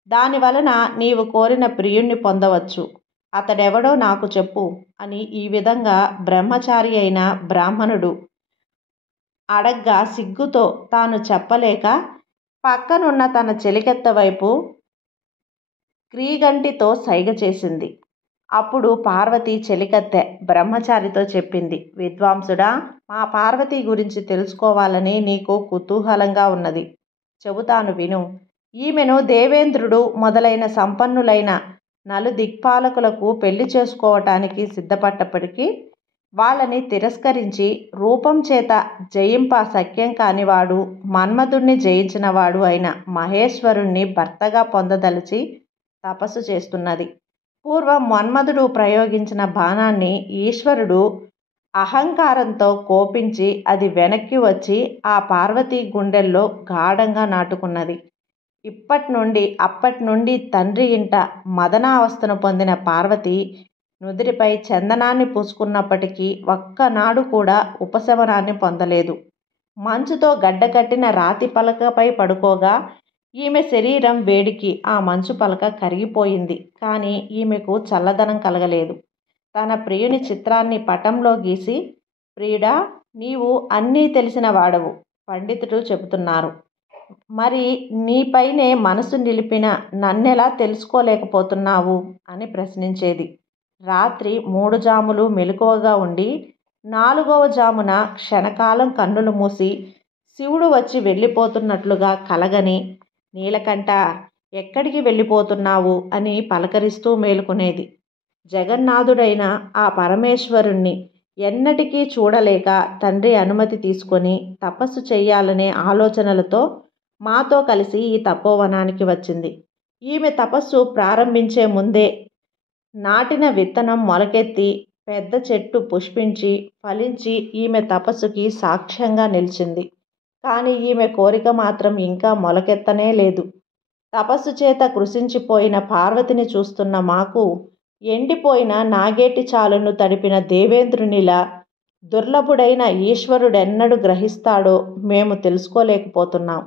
దానివలన నీవు కోరిన ప్రియుణ్ణి పొందవచ్చు. అతడెవడో నాకు చెప్పు అని ఈ విధంగా బ్రహ్మచారి అయిన బ్రాహ్మణుడు అడగ్గా సిగ్గుతో తాను చెప్పలేక పక్కనున్న తన చెలికెత్త వైపు క్రీగంటితో సైగ చేసింది. అప్పుడు పార్వతి చెలికత్తె బ్రహ్మచారితో చెప్పింది, విద్వాంసుడా, మా పార్వతి గురించి తెలుసుకోవాలని నీకు కుతూహలంగా ఉన్నది. చెబుతాను విను. ఈమెను దేవేంద్రుడు మొదలైన సంపన్నులైన నలుదిక్పాలకులకు పెళ్లి చేసుకోవటానికి సిద్ధపడ్డప్పటికీ వాళ్ళని తిరస్కరించి రూపం చేత జయింప శక్యం కానివాడు, మన్మధుణ్ణి జయించినవాడు అయిన మహేశ్వరుణ్ణి భర్తగా పొందదలిచి తపస్సు చేస్తున్నది. పూర్వం మన్మధుడు ప్రయోగించిన బాణాన్ని ఈశ్వరుడు అహంకారంతో కోపించి అది వెనక్కి వచ్చి ఆ పార్వతీ గుండెల్లో గాఢంగా నాటుకున్నది. అప్పటి నుండి తండ్రి ఇంట మదనావస్థను పొందిన పార్వతి నుదిరిపై చందనాన్ని పూసుకున్నప్పటికీ ఒక్కనాడు కూడా ఉపశమనాన్ని పొందలేదు. మంచుతో గడ్డకట్టిన రాతి పలకపై పడుకోగా ఈమె శరీరం వేడికి ఆ మంచు పలక కరిగిపోయింది. కానీ ఈమెకు చల్లదనం కలగలేదు. తన ప్రియుని చిత్రాన్ని పటంలో గీసి, ప్రియుడా, నీవు అన్నీ తెలిసిన వాడవు, పండితుడు చెబుతున్నారు. మరి నీపైనే మనసు నిలిపిన నన్నెలా తెలుసుకోలేకపోతున్నావు అని ప్రశ్నించేది. రాత్రి 3 జాములు మెలకువగా ఉండి 4వ జామున క్షణకాలం కన్నులు మూసి శివుడు వచ్చి వెళ్ళిపోతున్నట్లుగా కలగని, నీలకంఠ, ఎక్కడికి వెళ్ళిపోతున్నావు అని పలకరిస్తూ మేలుకునేది. జగన్నాథుడైన ఆ పరమేశ్వరుణ్ణి ఎన్నటికీ చూడలేక తండ్రి అనుమతి తీసుకొని తపస్సు చెయ్యాలనే ఆలోచనలతో మాతో కలిసి ఈ తపోవనానికి వచ్చింది. ఈమె తపస్సు ప్రారంభించే ముందే నాటిన విత్తనం మొలకెత్తి పెద్ద చెట్టు పుష్పించి ఫలించి ఈమె తపస్సుకి సాక్ష్యంగా నిలిచింది. కానీ ఈమె కోరిక మాత్రం ఇంకా మొలకెత్తనే లేదు. తపస్సు చేత కృశించిపోయిన పార్వతిని చూస్తున్న మాకు ఎండిపోయిన నాగేటి చాలును తడిపిన దేవేంద్రునిలా దుర్లభుడైన ఈశ్వరుడెన్నడు గ్రహిస్తాడో మేము తెలుసుకోలేకపోతున్నాం.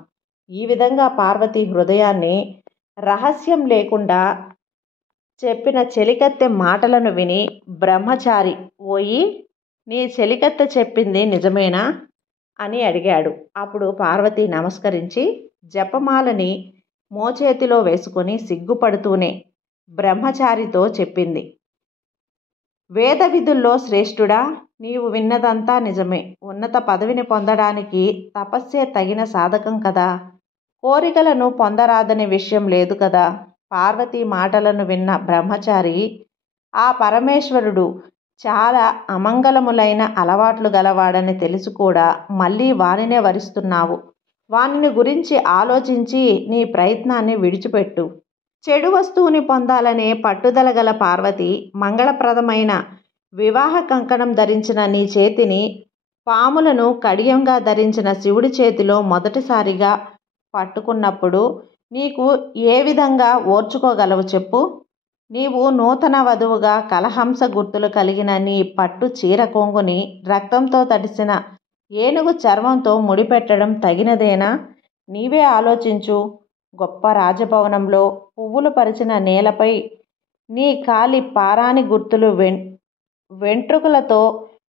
ఈ విధంగా పార్వతి హృదయాన్ని రహస్యం లేకుండా చెప్పిన చెలికత్తె మాటలను విని బ్రహ్మచారి, ఓయి, నీ చెలికత్తె చెప్పింది నిజమేనా అని అడిగాడు. అప్పుడు పార్వతి నమస్కరించి జపమాలని మోచేతిలో వేసుకొని సిగ్గుపడుతూనే బ్రహ్మచారితో చెప్పింది, వేద విధుల్లో శ్రేష్ఠుడా, నీవు విన్నదంతా నిజమే. ఉన్నత పదవిని పొందడానికి తపస్సే తగిన సాధకం కదా. కోరికలను పొందరాదనే విషయం లేదు కదా. పార్వతి మాటలను విన్న బ్రహ్మచారి, ఆ పరమేశ్వరుడు చాలా అమంగళములైన అలవాట్లు గలవాడని తెలిసి కూడా మళ్ళీ వానినే వరిస్తున్నావు. వానిని గురించి ఆలోచించి నీ ప్రయత్నాన్ని విడిచిపెట్టు. చెడు వస్తువుని పొందాలనే పట్టుదల గల పార్వతి మంగళప్రదమైన వివాహ కంకణం ధరించిన నీ చేతిని పాములను కడియంగా ధరించిన శివుడి చేతిలో మొదటిసారిగా పట్టుకున్నప్పుడు నీకు ఏ విధంగా ఓర్చుకోగలవు చెప్పు. నీవు నూతన వధువుగా కలహంస గుర్తులు కలిగిన నీ పట్టు చీర కొంగుని రక్తంతో తడిసిన ఏనుగు చర్మంతో ముడిపెట్టడం తగినదేనా? నీవే ఆలోచించు. గొప్ప రాజభవనంలో పువ్వులు పరిచిన నేలపై నీ కాలి పారాని గుర్తులు వెంట్రుకలతో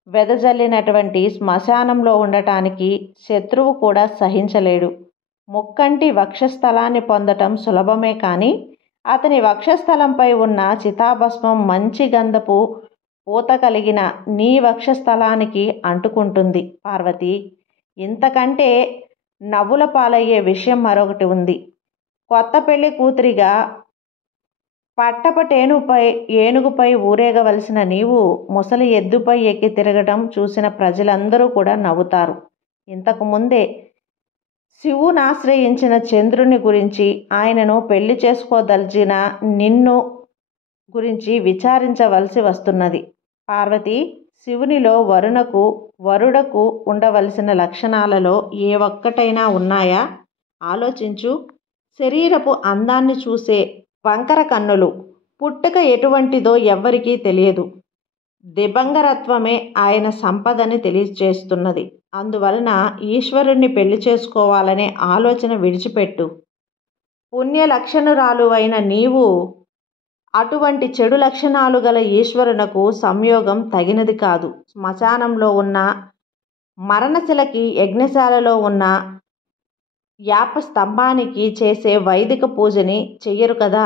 వెదజల్లినటువంటి శ్మశానంలో ఉండటానికి శత్రువు కూడా సహించలేడు. ముక్కంటి వక్షస్థలాన్ని పొందటం సులభమే కానీ అతని వక్షస్థలంపై ఉన్న చితాభస్మం మంచి గంధపు పూత కలిగిన నీ వక్షస్థలానికి అంటుకుంటుంది. పార్వతి, ఇంతకంటే నవ్వుల పాలయ్యే విషయం మరొకటి ఉంది. కొత్త పెళ్లి కూతురిగా పట్టపటేనుపై ఏనుగుపై ఊరేగవలసిన నీవు ముసలి ఎద్దుపై ఎక్కి తిరగటం చూసిన ప్రజలందరూ కూడా నవ్వుతారు. ఇంతకుముందే శివునాశ్రయించిన చంద్రుని గురించి, ఆయనను పెళ్లి చేసుకోదలిచిన నిన్ను గురించి విచారించవలసి వస్తున్నది. పార్వతి, శివునిలో వరుడకు ఉండవలసిన లక్షణాలలో ఏ ఒక్కటైనా ఉన్నాయా? ఆలోచించు. శరీరపు అందాన్ని చూసే వంకర కన్నులు. పుట్టుక ఎటువంటిదో ఎవ్వరికీ తెలియదు. దిబంగరత్వమే ఆయన సంపదని తెలియజేస్తున్నది. అందువలన ఈశ్వరుణ్ణి పెళ్లి చేసుకోవాలనే ఆలోచన విడిచిపెట్టు. పుణ్యలక్షణురాలు అయిన నీవు అటువంటి చెడు లక్షణాలు గల ఈశ్వరునకు సంయోగం తగినది కాదు. శ్మశానంలో ఉన్న మరణశిలకి, యజ్ఞశాలలో ఉన్న యాప స్తంభానికి చేసే వైదిక పూజని చెయ్యరు కదా.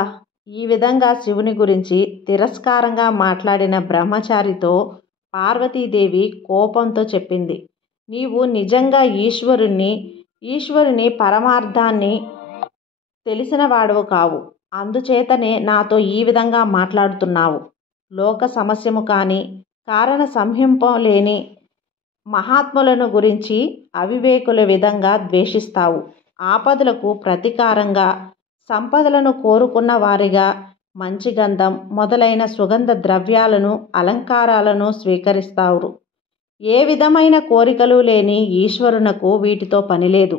ఈ విధంగా శివుని గురించి తిరస్కారంగా మాట్లాడిన బ్రహ్మచారితో పార్వతీదేవి కోపంతో చెప్పింది, నీవు నిజంగా ఈశ్వరుని పరమార్థాన్ని తెలిసిన వాడవు కావు. అందుచేతనే నాతో ఈ విధంగా మాట్లాడుతున్నావు. లోక సమస్యము కాని, కారణ సంహింపం లేని మహాత్ములను గురించి అవివేకుల విధంగా ద్వేషిస్తావు. ఆపదలకు ప్రతీకారంగా, సంపదలను కోరుకున్న వారిగా మంచి గంధం మొదలైన సుగంధ ద్రవ్యాలను, అలంకారాలను స్వీకరిస్తావు. ఏ విధమైన కోరికలు లేని ఈశ్వరునకు వీటితో పనిలేదు.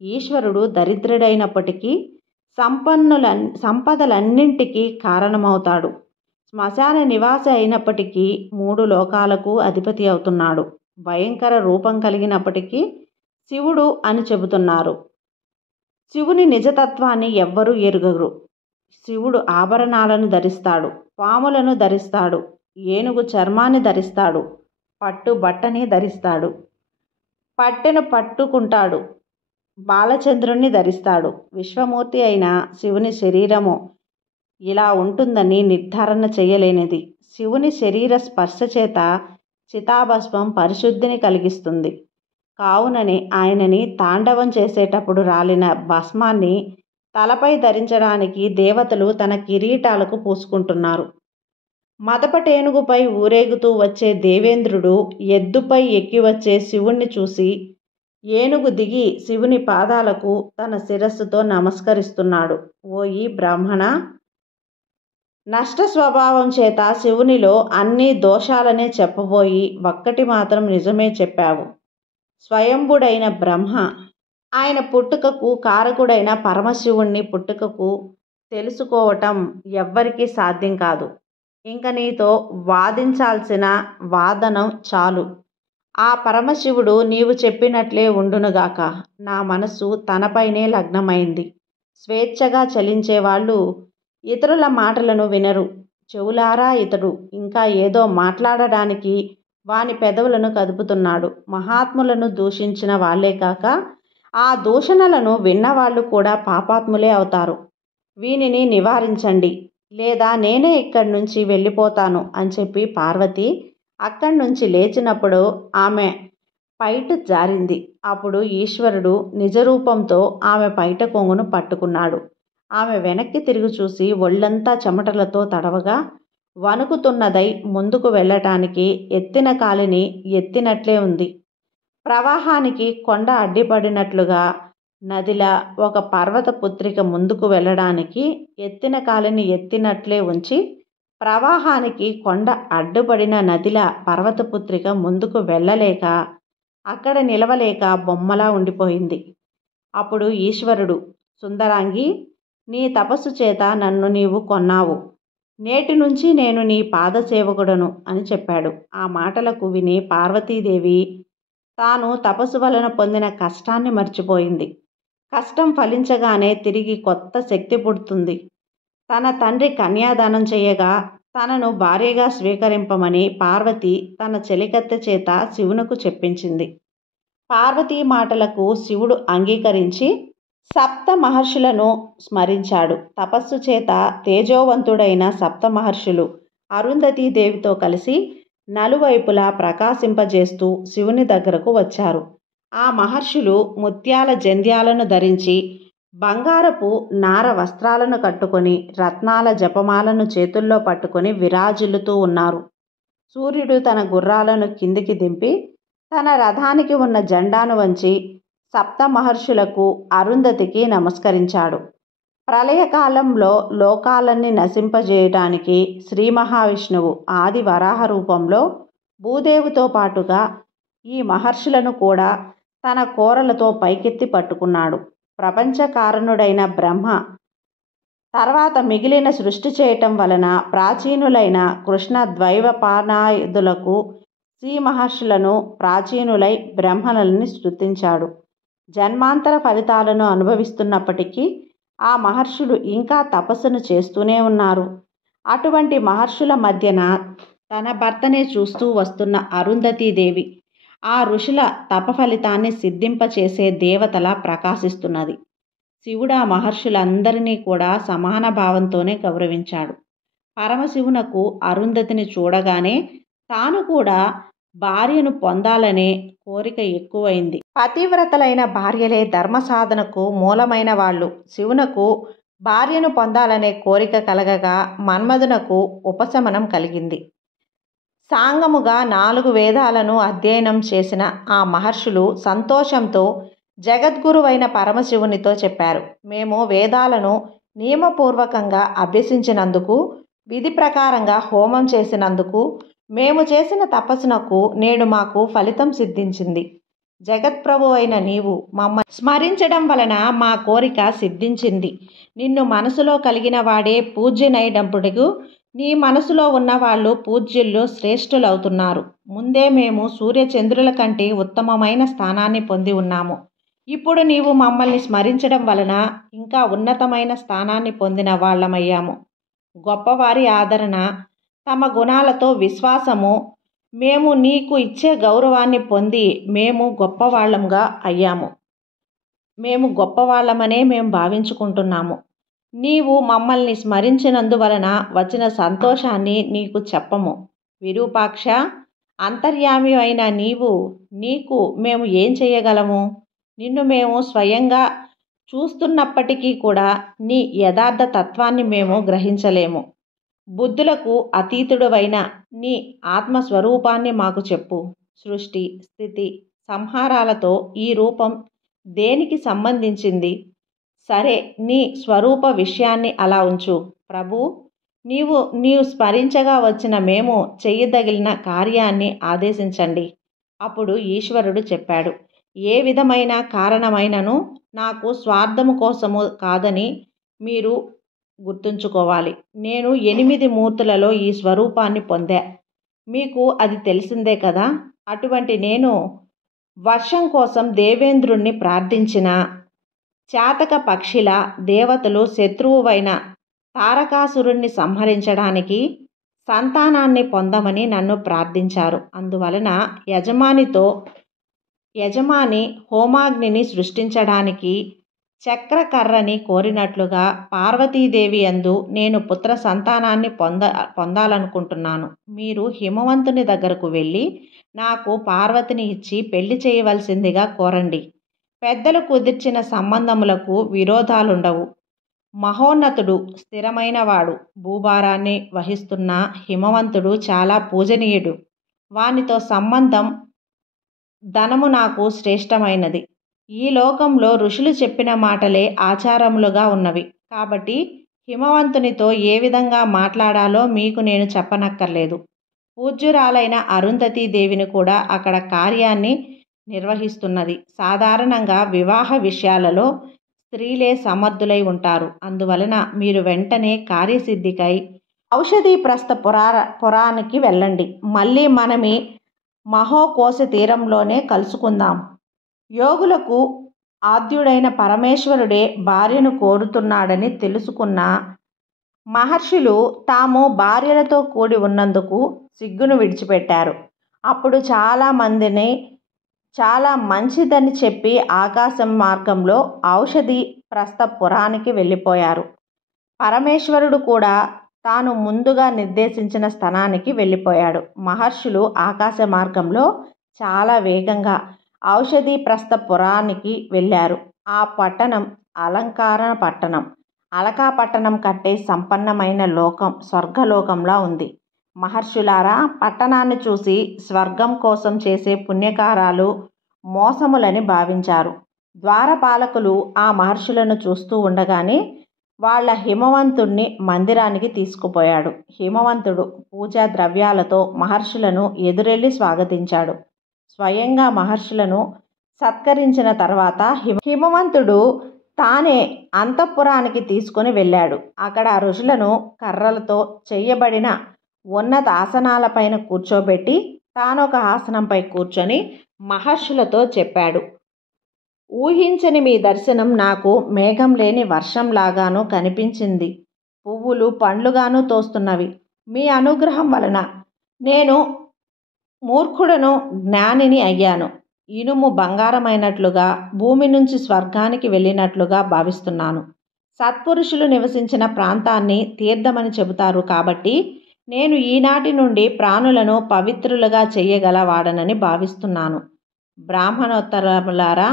ఈశ్వరుడు దరిద్రుడైనప్పటికీ సంపదలన్నింటికీ కారణమవుతాడు. శ్మశాన నివాసి అయినప్పటికీ 3 లోకాలకు అధిపతి అవుతున్నాడు. భయంకర రూపం కలిగినప్పటికీ శివుడు అని చెబుతున్నారు. శివుని నిజతత్వాన్ని ఎవ్వరూ ఎరుగరు. శివుడు ఆభరణాలను ధరిస్తాడు, పాములను ధరిస్తాడు, ఏనుగు చర్మాన్ని ధరిస్తాడు, పట్టు బట్టని ధరిస్తాడు, పట్టెను పట్టుకుంటాడు, బాలచంద్రుణ్ణి ధరిస్తాడు. విశ్వమూర్తి అయిన శివుని శరీరము ఇలా ఉంటుందని నిర్ధారణ చేయలేనిది. శివుని శరీర స్పర్శ చేత చితాభస్మం పరిశుద్ధిని కలిగిస్తుంది. కావుననే ఆయనని తాండవం చేసేటప్పుడు రాలిన భస్మాన్ని తలపై ధరించడానికి దేవతలు తన కిరీటాలకు పూసుకుంటున్నారు. మదపటేనుగుపై ఊరేగుతూ వచ్చే దేవేంద్రుడు ఎద్దుపై ఎక్కి వచ్చే శివుణ్ణి చూసి ఏనుగు దిగి శివుని పాదాలకు తన శిరస్సుతో నమస్కరిస్తున్నాడు. ఓయి బ్రాహ్మణ, నష్ట స్వభావం చేత శివునిలో అన్ని దోషాలనే చెప్పబోయి ఒక్కటి మాత్రం నిజమే చెప్పావు. స్వయంభుడైన బ్రహ్మ, ఆయన పుట్టుకకు కారకుడైన పరమశివుణ్ణి పుట్టుకకు తెలుసుకోవటం ఎవ్వరికీ సాధ్యం కాదు. ఇంక నీతో వాదించాల్సిన వాదనం చాలు. ఆ పరమశివుడు నీవు చెప్పినట్లే ఉండునుగాక. నా మనస్సు తనపైనే లగ్నమైంది. స్వేచ్ఛగా చలించేవాళ్ళు ఇతరుల మాటలను వినరు. చెవులారా ఇతడు ఇంకా ఏదో మాట్లాడడానికి వాని పెదవులను కదుపుతున్నాడు. మహాత్ములను దూషించిన వాళ్లే కాక ఆ దూషణలను విన్నవాళ్ళు కూడా పాపాత్ములే అవుతారు. వీనిని నివారించండి, లేదా నేనే ఇక్కడి నుంచి వెళ్ళిపోతాను అని చెప్పి పార్వతి అక్కడి నుంచి లేచినప్పుడు ఆమె పైట జారింది. అప్పుడు ఈశ్వరుడు నిజరూపంతో ఆమె పైట కొంగును పట్టుకున్నాడు. ఆమె వెనక్కి తిరిగి చూసి ఒళ్ళంతా చెమటలతో తడవగా వణుకుతున్నదై ముందుకు వెళ్ళటానికి ఎత్తిన కాలిని ఎత్తినట్లే ఉంది. ప్రవాహానికి కొండ అడ్డుపడినట్లుగా నదిలా ఒక పర్వత పుత్రిక ముందుకు వెళ్ళడానికి ఎత్తిన కాలిని ఎత్తినట్లే ఉంచి, ప్రవాహానికి కొండ అడ్డుపడిన నదిలా పర్వతపుత్రిక ముందుకు వెళ్ళలేక అక్కడ నిలవలేక బొమ్మలా ఉండిపోయింది. అప్పుడు ఈశ్వరుడు, సుందరాంగి, నీ తపస్సు చేత నన్ను నీవు కొన్నావు. నేటి నుంచి నేను నీ పాదసేవకుడను అని చెప్పాడు. ఆ మాటలకు విని పార్వతీదేవి తాను తపస్సు వలన పొందిన కష్టాన్ని మర్చిపోయింది. కష్టం ఫలించగానే తిరిగి కొత్త శక్తి పుడుతుంది. తన తండ్రి కన్యాదానం చేయగా తనను భార్యగా స్వీకరింపమని పార్వతి తన చెలికత్తె చేత శివునకు చెప్పించింది. పార్వతీ మాటలకు శివుడు అంగీకరించి సప్త మహర్షులను స్మరించాడు. తపస్సు చేత తేజోవంతుడైన సప్త మహర్షులు అరుంధతీదేవితో కలిసి నలువైపులా ప్రకాశింపజేస్తూ శివుని దగ్గరకు వచ్చారు. ఆ మహర్షులు ముత్యాల జంధ్యాలను ధరించి, బంగారపు నార వస్త్రాలను కట్టుకొని, రత్నాల జపమాలను చేతుల్లో పట్టుకొని విరాజిల్లుతూ ఉన్నారు. సూర్యుడు తన గుర్రాలను కిందికి దింపి తన రథానికి ఉన్న జెండాను వంచి సప్త మహర్షులకు, అరుంధతికి నమస్కరించాడు. ప్రళయకాలంలో లోకాలన్నీ నశింపజేయటానికి శ్రీ మహావిష్ణువు ఆది వరాహ రూపంలో భూదేవితో పాటుగా ఈ మహర్షులను కూడా తన కోరలతో పైకెత్తి పట్టుకున్నాడు. ప్రపంచ కారణుడైన బ్రహ్మ తర్వాత మిగిలిన సృష్టి చేయటం వలన ప్రాచీనులైన కృష్ణ ద్వైవపానాదులకు శ్రీ మహర్షులను ప్రాచీనులై బ్రహ్మలని స్తుతించాడు. జన్మాంతర ఫలితాలను అనుభవిస్తున్నప్పటికీ ఆ మహర్షులు ఇంకా తపస్సును చేస్తూనే ఉన్నారు. అటువంటి మహర్షుల మధ్యన తన భర్తనే చూస్తూ వస్తున్న అరుంధతీదేవి ఆ ఋషుల తప ఫలితాన్ని సిద్ధింపచేసే దేవతలా ప్రకాశిస్తున్నది. శివుడు ఆ మహర్షులందరినీ కూడా సమాన భావంతోనే గౌరవించాడు. పరమశివునకు అరుంధతిని చూడగానే తాను కూడా భార్యను పొందాలనే కోరిక ఎక్కువైంది. పతివ్రతలైన భార్యలే ధర్మ సాధనకు మూలమైన వాళ్ళు. శివునకు భార్యను పొందాలనే కోరిక కలగగా మన్మధునకు ఉపశమనం కలిగింది. సాంగముగా 4 వేదాలను అధ్యయనం చేసిన ఆ మహర్షులు సంతోషంతో జగద్గురువైన పరమశివునితో చెప్పారు, మేము వేదాలను నియమపూర్వకంగా అభ్యసించినందుకు, విధి ప్రకారంగా హోమం చేసినందుకు, మేము చేసిన తపస్సునకు నేడు మాకు ఫలితం సిద్ధించింది. జగత్ప్రభు అయిన నీవు మమ్మల్ని స్మరించడం వలన మా కోరిక సిద్ధించింది. నిన్ను మనసులో కలిగిన వాడే పూజ్యనైనప్పుడు నీ మనసులో ఉన్నవాళ్ళు పూజ్యుల్లో శ్రేష్ఠులవుతున్నారు. ముందే మేము సూర్యచంద్రుల కంటే ఉత్తమమైన స్థానాన్ని పొంది ఉన్నాము. ఇప్పుడు నీవు మమ్మల్ని స్మరించడం వలన ఇంకా ఉన్నతమైన స్థానాన్ని పొందిన వాళ్ళమయ్యాము. గొప్పవారి ఆదరణ, తమ గుణాలతో విశ్వాసము, మేము నీకు ఇచ్చే గౌరవాన్ని పొంది మేము గొప్పవాళ్ళంగా అయ్యాము. మేము గొప్పవాళ్ళమనే మేము భావించుకుంటున్నాము. నీవు మమ్మల్ని స్మరించినందువలన వచ్చిన సంతోషాన్ని నీకు చెప్పము. విరూపాక్ష, అంతర్యామి అయిన నీకు మేము ఏం చేయగలము? నిన్ను మేము స్వయంగా చూస్తున్నప్పటికీ కూడా నీ యథార్థ తత్వాన్ని మేము గ్రహించలేము. బుద్ధులకు అతీతుడవైన నీ ఆత్మస్వరూపాన్ని మాకు చెప్పు. సృష్టి, స్థితి, సంహారాలతో ఈ రూపం దేనికి సంబంధించింది? సరే, నీ స్వరూప విషయాన్ని అలా ఉంచు. ప్రభు, నీవు స్మరించగా వచ్చిన మేము చెయ్యదగిన కార్యాన్ని ఆదేశించండి. అప్పుడు ఈశ్వరుడు చెప్పాడు, ఏ విధమైన కారణమైనను నాకు స్వార్థము కోసము కాదని మీరు గుర్తుంచుకోవాలి. నేను 8 మూర్తులలో ఈ స్వరూపాన్ని పొందా. మీకు అది తెలిసిందే కదా. అటువంటి నేను వర్షం కోసం దేవేంద్రుణ్ణి ప్రార్థించిన చాతక పక్షిలా దేవతలు శత్రువువైన తారకాసురుణ్ణి సంహరించడానికి సంతానాన్ని పొందమని నన్ను ప్రార్థించారు. అందువలన యజమాని హోమాగ్నిని సృష్టించడానికి చక్రకర్రని కోరినట్లుగా పార్వతీదేవి యందు నేను పుత్ర సంతానాన్ని పొందాలనుకుంటున్నాను. మీరు హిమవంతుని దగ్గరకు వెళ్ళి నాకు పార్వతిని ఇచ్చి పెళ్లి చేయవలసిందిగా కోరండి. పెద్దలు కుదిర్చిన సంబంధములకు విరోధాలుండవు. మహోన్నతుడు, స్థిరమైనవాడు, భూభారాన్ని వహిస్తున్న హిమవంతుడు చాలా పూజనీయుడు. వానితో సంబంధం ధనము నాకు శ్రేష్టమైనది. ఈ లోకంలో ఋషులు చెప్పిన మాటలే ఆచారములుగా ఉన్నవి. కాబట్టి హిమవంతునితో ఏ విధంగా మాట్లాడాలో మీకు నేను చెప్పనక్కర్లేదు. పూజ్యురాలైన అరుంధతీదేవిని కూడా అక్కడ కార్యాన్ని నిర్వహిస్తున్నది. సాధారణంగా వివాహ విషయాలలో స్త్రీలే సమర్థులై ఉంటారు. అందువలన మీరు వెంటనే కార్యసిద్ధికై ఔషధీప్రస్థ పురానికి వెళ్ళండి. మళ్ళీ మనమి మహోకోశ తీరంలోనే కలుసుకుందాం. యోగులకు ఆద్యుడైన పరమేశ్వరుడే భార్యను కోరుతున్నాడని తెలుసుకున్న మహర్షులు తాము భార్యలతో కూడి ఉన్నందుకు సిగ్గును విడిచిపెట్టారు. అప్పుడు చాలామందిని చాలా మంచిదని చెప్పి ఆకాశం మార్గంలో ఔషధి ప్రస్థ పురానికి వెళ్ళిపోయారు. పరమేశ్వరుడు కూడా తాను ముందుగా నిర్దేశించిన స్థానానికి వెళ్ళిపోయాడు. మహర్షులు ఆకాశ మార్గంలో చాలా వేగంగా ఔషధి ప్రస్థ పురానికి వెళ్ళారు. ఆ పట్టణం అలంకార పట్టణం. అలకా పట్టణం కంటే సంపన్నమైన లోకం స్వర్గలోకంలా ఉంది. మహర్షులారా, పట్టణాన్ని చూసి స్వర్గం కోసం చేసే పుణ్యకారాలు మోసములని భావించారు. ద్వారపాలకులు ఆ మహర్షులను చూస్తూ ఉండగానే వాళ్ళ హిమవంతుణ్ణి మందిరానికి తీసుకుపోయాడు. హిమవంతుడు పూజా ద్రవ్యాలతో మహర్షులను ఎదురెళ్ళి స్వాగతించాడు. స్వయంగా మహర్షులను సత్కరించిన తర్వాత హిమవంతుడు తానే అంతఃపురానికి తీసుకుని వెళ్ళాడు. అక్కడ ఋషులను కర్రలతో చేయబడిన ఉన్నత ఆసనాలపైన కూర్చోబెట్టి తానొక ఆసనంపై కూర్చొని మహర్షులతో చెప్పాడు. ఊహించని మీ దర్శనం నాకు మేఘం లేని వర్షంలాగాను కనిపించింది. పువ్వులు పండ్లుగాను తోస్తున్నవి. మీ అనుగ్రహం వలన నేను మూర్ఖుడను జ్ఞానిని అయ్యాను. ఇనుము బంగారమైనట్లుగా, భూమి నుంచి స్వర్గానికి వెళ్ళినట్లుగా భావిస్తున్నాను. సత్పురుషులు నివసించిన ప్రాంతాన్ని తీర్థమని చెబుతారు. కాబట్టి నేను ఈనాటి నుండి ప్రాణులను పవిత్రులుగా చేయగల వాడనని భావిస్తున్నాను. బ్రాహ్మణోత్తరములారా,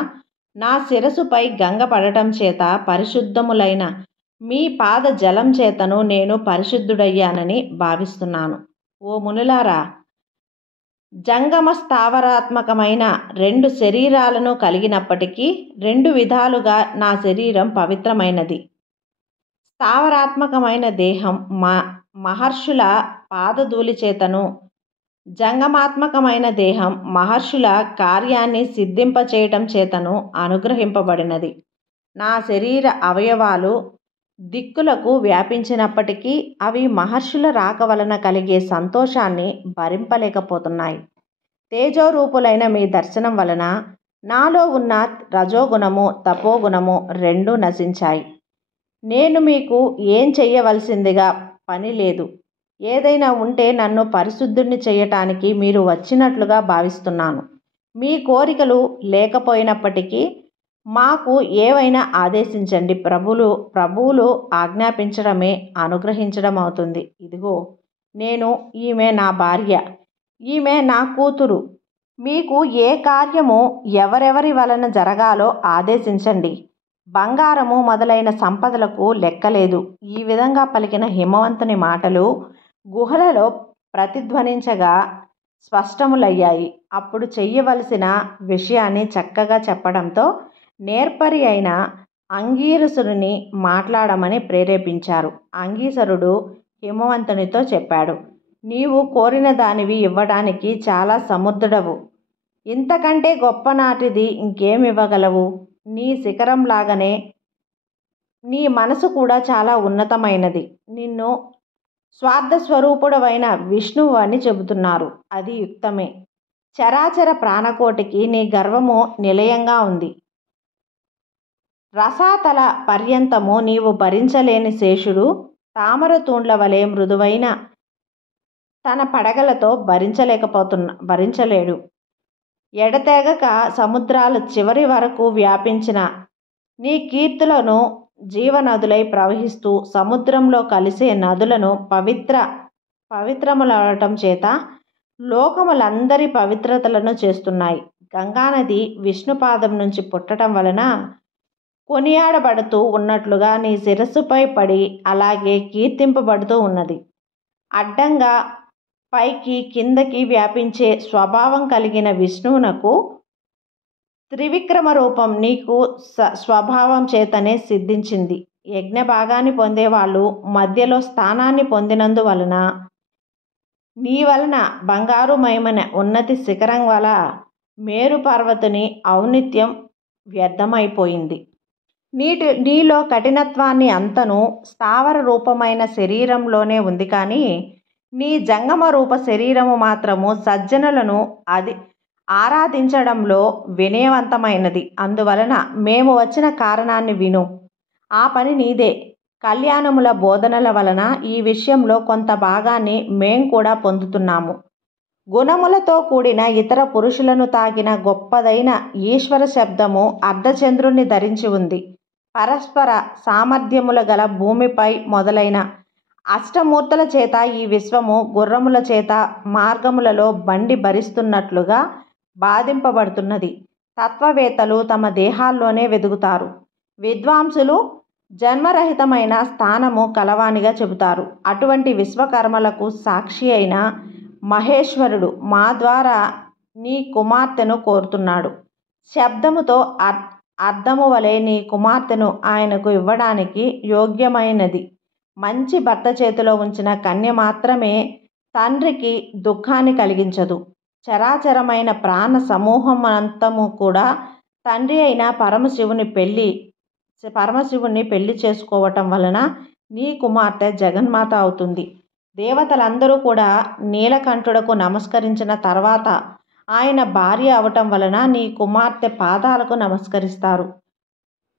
నా శిరసుపై గంగ పడటం చేత పరిశుద్ధములైన మీ పాద జలం చేతను నేను పరిశుద్ధుడయ్యానని భావిస్తున్నాను. ఓ మునులారా, జంగమ స్థావరాత్మకమైన 2 శరీరాలను కలిగినప్పటికీ 2 విధాలుగా నా శరీరం పవిత్రమైనది. స్థావరాత్మకమైన దేహం మహర్షుల పాదధూళి చేతను, జంగమాత్మకమైన దేహం మహర్షుల కార్యాన్ని సిద్ధింపచేయటం చేతను అనుగ్రహింపబడినది. నా శరీర అవయవాలు దిక్కులకు వ్యాపించినప్పటికీ అవి మహర్షుల రాక వలన కలిగే సంతోషాన్ని భరింపలేకపోతున్నాయి. తేజోరూపులైన మీ దర్శనం వలన నాలో ఉన్న రజోగుణము, తపోగుణము 2 నశించాయి. నేను మీకు ఏం చెయ్యవలసిందిగా పని లేదు. ఏదైనా ఉంటే నన్ను పరిశుద్ధుణ్ణి చేయటానికి మీరు వచ్చినట్లుగా భావిస్తున్నాను. మీ కోరికలు లేకపోయినప్పటికీ మాకు ఏవైనా ఆదేశించండి. ప్రభువులు ఆజ్ఞాపించడమే అనుగ్రహించడం అవుతుంది. ఇదిగో ఈమె నా భార్య, ఈమె నా కూతురు. మీకు ఏ కార్యము ఎవరెవరి వలన జరగాలో ఆదేశించండి. బంగారము మొదలైన సంపదలకు లెక్కలేదు. ఈ విధంగా పలికిన హిమవంతుని మాటలు గుహలలో ప్రతిధ్వనించగా స్పష్టములయ్యాయి. అప్పుడు చెయ్యవలసిన విషయాన్ని చక్కగా చెప్పడంతో నేర్పరి అయిన అంగీరసుని మాట్లాడమని ప్రేరేపించారు. అంగీరసుడు హిమవంతునితో చెప్పాడు, నీవు కోరిన దానివి ఇవ్వడానికి చాలా సమర్థుడవు. ఇంతకంటే గొప్ప నాటిది ఇంకేమివ్వగలవు? నీ శిఖరంలాగానే నీ మనసు కూడా చాలా ఉన్నతమైనది. నిన్ను స్వార్థస్వరూపుడవైన విష్ణువు అని చెబుతున్నారు. అది యుక్తమే. చరాచర ప్రాణకోటికి నీ గర్వము నిలయంగా ఉంది. రసాతల పర్యంతము నీవు భరించలేని శేషుడు తామర తూండ్ల వలె మృదువైన తన పడగలతో భరించలేడు. ఎడతెగక సముద్రాల చివరి వరకు వ్యాపించిన నీ కీర్తులను జీవనదులై ప్రవహిస్తూ సముద్రంలో కలిసే నదులను పవిత్రములవటం చేత లోకములందరి పవిత్రతలను చేస్తున్నాయి. గంగానది విష్ణుపాదం నుంచి పుట్టడం వలన కొనియాడబడుతూ ఉన్నట్లుగా నీ శిరస్సుపై పడి అలాగే కీర్తింపబడుతూ ఉన్నది. అడ్డంగా పైకి కిందకి వ్యాపించే స్వభావం కలిగిన విష్ణువునకు త్రివిక్రమ రూపం నీకు స్వభావం చేతనే సిద్ధించింది. యజ్ఞ భాగాన్ని పొందేవాళ్ళు మధ్యలో స్థానాన్ని పొందినందువలన నీ వలన బంగారుమయమైన ఉన్నతి శిఖరం వల్ల మేరు పర్వతుని ఔన్నత్యం వ్యర్థమైపోయింది. నీలో కఠినత్వాన్ని అంతను స్థావర రూపమైన శరీరంలోనే ఉంది, కానీ నీ జంగమ రూప శరీరము మాత్రము సజ్జనులను ఆరాధించడంలో వినయవంతమైనది. అందువలన మేము వచ్చిన కారణాన్ని విను. ఆ పని నీదే. కళ్యాణముల బోధనల వలన ఈ విషయంలో కొంత భాగాన్ని మేం కూడా పొందుతున్నాము. గుణములతో కూడిన ఇతర పురుషులను తాకిన గొప్పదైన ఈశ్వర శబ్దము అర్ధచంద్రుణ్ణి ధరించి ఉంది. పరస్పర సామర్థ్యముల గల భూమిపై మొదలైన అష్టమూర్తుల చేత ఈ విశ్వము గుర్రముల చేత మార్గములలో బండి భరిస్తున్నట్లుగా బాధింపబడుతున్నది. తత్వవేత్తలు తమ దేహాల్లోనే వెదుగుతారు. విద్వాంసులు జన్మరహితమైన స్థానము కలవానిగా చెబుతారు. అటువంటి విశ్వకర్మలకు సాక్షి అయిన మహేశ్వరుడు మా ద్వారా నీ కుమార్తెను కోరుతున్నాడు. శబ్దముతో అర్థము వలె నీ కుమార్తెను ఆయనకు ఇవ్వడానికి యోగ్యమైనది. మంచి భర్త చేతిలో ఉంచిన కన్య మాత్రమే తండ్రికి దుఃఖాన్ని కలిగించదు. చరాచరమైన ప్రాణ సమూహమంతము కూడా తండ్రి అయిన పరమశివుని పెళ్లి చేసుకోవటం వలన నీ కుమార్తె జగన్మాత అవుతుంది. దేవతలందరూ కూడా నీలకంఠుడకు నమస్కరించిన తర్వాత ఆయన భార్య అవటం వలన నీ కుమార్తె పాదాలకు నమస్కరిస్తారు.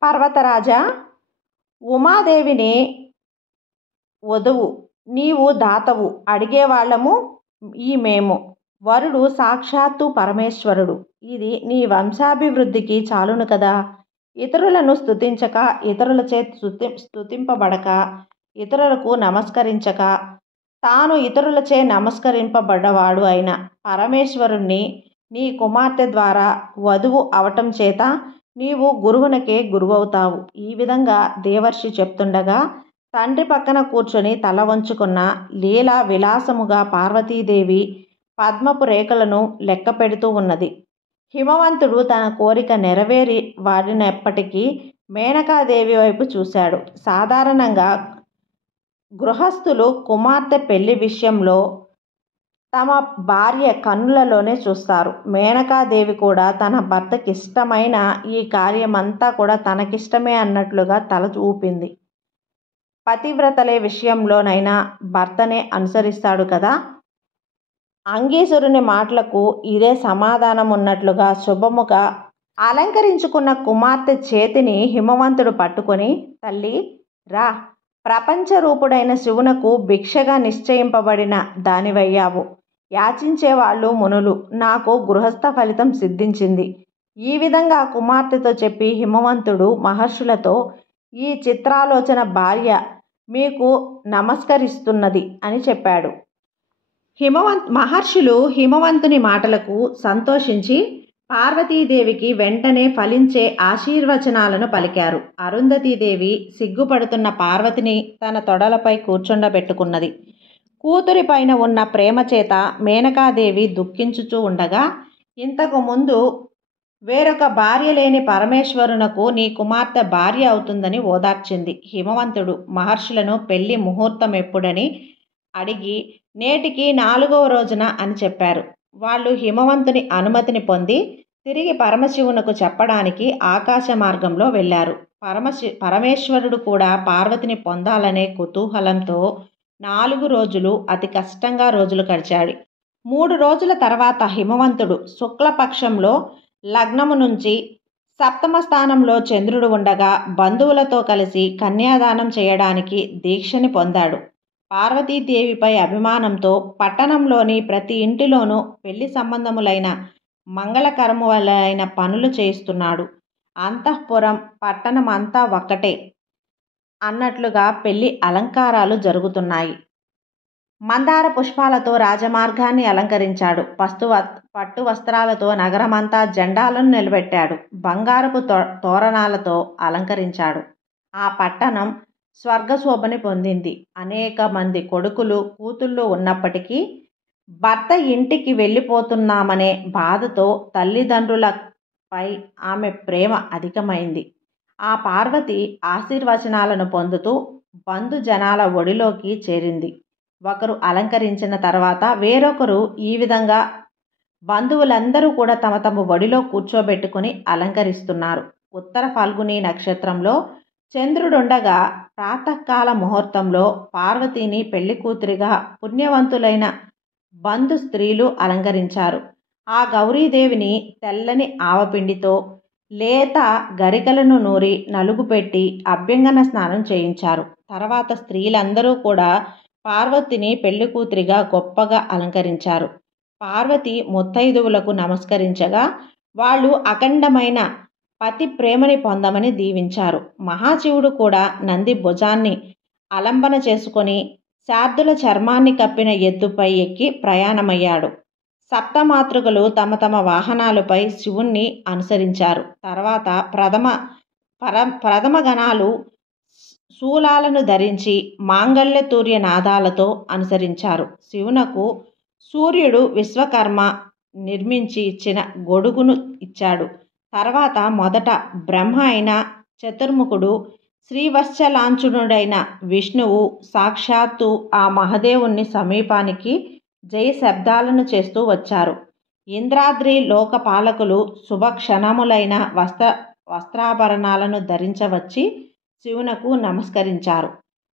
పర్వతరాజా, ఉమాదేవిని వధువు, నీవు దాతవు, అడిగేవాళ్ళము ఈ మేము. వరుడు సాక్షాత్తు పరమేశ్వరుడు. ఇది నీ వంశాభివృద్ధికి చాలును కదా. ఇతరులను స్తుతించక, ఇతరులచే స్తుతింపబడక, ఇతరులకు నమస్కరించక, తాను ఇతరులచే నమస్కరింపబడ్డవాడు అయిన పరమేశ్వరుణ్ణి నీ కుమార్తె ద్వారా వధువు అవటం చేత నీవు గురువునకే గురువవుతావు. ఈ విధంగా దేవర్షి చెప్తుండగా తండ్రి పక్కన కూర్చొని తల వంచుకున్న లీలా విలాసముగా పార్వతీదేవి పద్మపు రేఖలను లెక్క పెడుతూ ఉన్నది. హిమవంతుడు తన కోరిక నెరవేరి వాడినప్పటికీ మేనకాదేవి వైపు చూశాడు. సాధారణంగా గృహస్థులు కుమార్తె పెళ్లి విషయంలో తమ భార్య కన్నులలోనే చూస్తారు. మేనకాదేవి కూడా తన భర్తకి ఇష్టమైన ఈ కార్యమంతా కూడా తనకిష్టమే అన్నట్లుగా తల ఊపింది. పతివ్రతలే విషయంలోనైనా భర్తనే అనుసరిస్తాడు కదా. అంగీసురుని మాటలకు ఇదే సమాధానం ఉన్నట్లుగా శుభముగా అలంకరించుకున్న కుమార్తె చేతిని హిమవంతుడు పట్టుకొని, తల్లి రా, ప్రపంచ రూపుడైన శివునకు భిక్షగా నిశ్చయింపబడిన దానివయ్యావు. యాచించేవాళ్ళు మునులు. నాకు గృహస్థ ఫలితం సిద్ధించింది. ఈ విధంగా కుమార్తెతో చెప్పి హిమవంతుడు మహర్షులతో, ఈ చిత్రాలోచన భార్య మీకు నమస్కరిస్తున్నది అని చెప్పాడు. మహర్షులు హిమవంతుని మాటలకు సంతోషించి పార్వతీదేవికి వెంటనే ఫలించే ఆశీర్వచనాలను పలికారు. అరుంధతీదేవి సిగ్గుపడుతున్న పార్వతిని తన తొడలపై కూర్చుండబెట్టుకున్నది. కూతురి పైన ఉన్న ప్రేమ చేత మేనకాదేవి దుఃఖించుచూ ఉండగా, ఇంతకు ముందు వేరొక భార్య లేని పరమేశ్వరునకు నీ కుమార్తె భార్య అవుతుందని ఓదార్చింది. హిమవంతుడు మహర్షులను పెళ్లి ముహూర్తం ఎప్పుడని అడిగి నేటికి 4వ రోజున అని చెప్పారు. వాళ్ళు హిమవంతుని అనుమతిని పొంది తిరిగి పరమశివునకు చెప్పడానికి ఆకాశ మార్గంలో వెళ్ళారు. పరమేశ్వరుడు కూడా పార్వతిని పొందాలనే కుతూహలంతో 4 రోజులు అతి కష్టంగా రోజులు గడిచాడు. 3 రోజుల తర్వాత హిమవంతుడు శుక్లపక్షంలో లగ్నము నుంచి సప్తమ స్థానంలో చంద్రుడు ఉండగా బంధువులతో కలిసి కన్యాదానం చేయడానికి దీక్షని పొందాడు. పార్వతీదేవిపై అభిమానంతో పట్టణంలోని ప్రతి ఇంటిలోనూ పెళ్లి సంబంధములైన మంగళకరములైన పనులు చేయిస్తున్నాడు. అంతఃపురం పట్టణం అంతా ఒక్కటే అన్నట్లుగా పెళ్లి అలంకారాలు జరుగుతున్నాయి. మందార పుష్పాలతో రాజమార్గాన్ని అలంకరించాడు. పట్టు వస్త్రాలతో నగరమంతా జెండాలను నిలబెట్టాడు. బంగారపు తోరణాలతో అలంకరించాడు. ఆ పట్టణం స్వర్గశోభని పొందింది. అనేక మంది కొడుకులు కూతుళ్ళు ఉన్నప్పటికీ భర్త ఇంటికి వెళ్ళిపోతున్నామనే బాధతో తల్లిదండ్రులపై ఆమె ప్రేమ అధికమైంది. ఆ పార్వతి ఆశీర్వచనాలను పొందుతూ బంధుజనాల ఒడిలోకి చేరింది. ఒకరు అలంకరించిన తర్వాత వేరొకరు ఈ విధంగా బంధువులందరూ కూడా తమ తమ ఒడిలో కూర్చోబెట్టుకుని అలంకరిస్తున్నారు. ఉత్తర ఫల్గుని నక్షత్రంలో చంద్రుడుండగా ప్రాతకాల ముహూర్తంలో పార్వతిని పెళ్లి కూతురిగా పుణ్యవంతులైన బంధు స్త్రీలు అలంకరించారు. ఆ గౌరీదేవిని తెల్లని ఆవపిండితో లేత గరికలను నూరి నలుగు పెట్టి అభ్యంగన స్నానం చేయించారు. తర్వాత స్త్రీలందరూ కూడా పార్వతిని పెళ్లి కూతురిగా గొప్పగా అలంకరించారు. పార్వతి ముత్తైదువులకు నమస్కరించగా వాళ్ళు అఖండమైన పతి ప్రేమని పొందమని దీవించారు. మహాశివుడు కూడా నంది భుజాన్ని అలంబన చేసుకొని శార్దుల చర్మాన్ని కప్పిన ఎద్దుపై ఎక్కి ప్రయాణమయ్యాడు. సప్తమాతృకలు తమ తమ వాహనాలపై శివుణ్ణి అనుసరించారు. తర్వాత ప్రథమ గణాలు శూలాలను ధరించి మాంగళ్యతూర్య నాదాలతో అనుసరించారు. శివునకు సూర్యుడు విశ్వకర్మ నిర్మించి ఇచ్చిన గొడుగును ఇచ్చాడు. తర్వాత మొదట బ్రహ్మ అయిన చతుర్ముఖుడు, శ్రీవత్సలాంఛనుడైన విష్ణువు సాక్షాత్తు ఆ మహదేవుని సమీపానికి జయ శబ్దాలను చేస్తూ వచ్చారు. ఇంద్రాద్రి లోకపాలకులు శుభక్షణములైన వస్త్రాభరణాలను ధరించవచ్చి శివునకు నమస్కరించారు.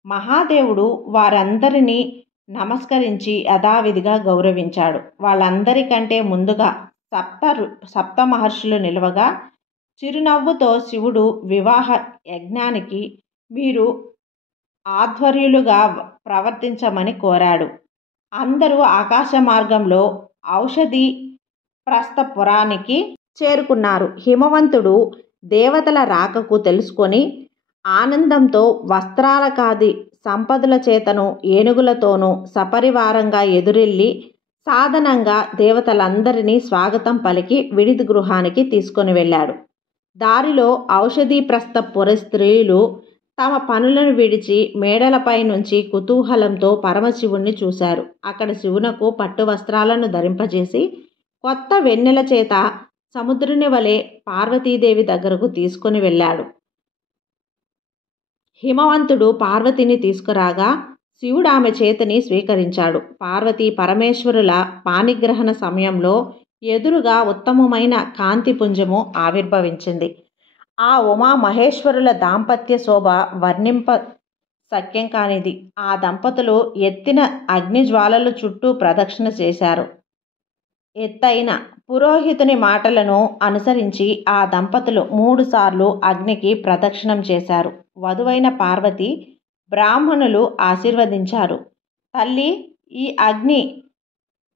మహాదేవుడు వారందరినీ నమస్కరించి యథావిధిగా గౌరవించాడు. వాళ్ళందరికంటే ముందుగా సప్త మహర్షులు నిలవగా చిరునవ్వుతో శివుడు వివాహ యజ్ఞానికి మీరు ఆధ్వర్యులుగా ప్రవర్తించమని కోరాడు. అందరూ ఆకాశ మార్గంలో ఔషధి ప్రస్థపురానికి చేరుకున్నారు. హిమవంతుడు దేవతల రాకకు తెలుసుకొని ఆనందంతో వస్త్రాలకాది సంపదల చేతను ఏనుగులతోనూ సపరివారంగా ఎదురెళ్ళి సాధనంగా దేవతలందరినీ స్వాగతం పలికి విడిది గృహానికి తీసుకొని వెళ్ళాడు. దారిలో ఔషధి ప్రస్థపుర స్త్రీలు తమ పనులను విడిచి మేడలపై నుంచి కుతూహలంతో పరమశివుణ్ణి చూశారు. అక్కడ శివునకు పట్టు వస్త్రాలను ధరింపజేసి కొత్త వెన్నెల చేత సముద్రుని వలె పార్వతీదేవి దగ్గరకు తీసుకొని వెళ్ళాడు. హిమవంతుడు పార్వతిని తీసుకురాగా శివుడు ఆమె చేతిని స్వీకరించాడు. పార్వతీ పరమేశ్వరుల పాణిగ్రహణ సమయంలో ఎదురుగా ఉత్తమమైన కాంతిపుంజము ఆవిర్భవించింది. ఆ ఉమా మహేశ్వరుల దాంపత్య శోభ వర్ణింప సఖ్యం కానిది. ఆ దంపతులు ఎత్తిన అగ్నిజ్వాలల చుట్టూ ప్రదక్షిణ చేశారు. ఎత్తైన పురోహితుని మాటలను అనుసరించి ఆ దంపతులు 3 సార్లు అగ్నికి ప్రదక్షిణం చేశారు. వధువైన పార్వతి బ్రాహ్మణులు ఆశీర్వదించారు. తల్లి, ఈ అగ్ని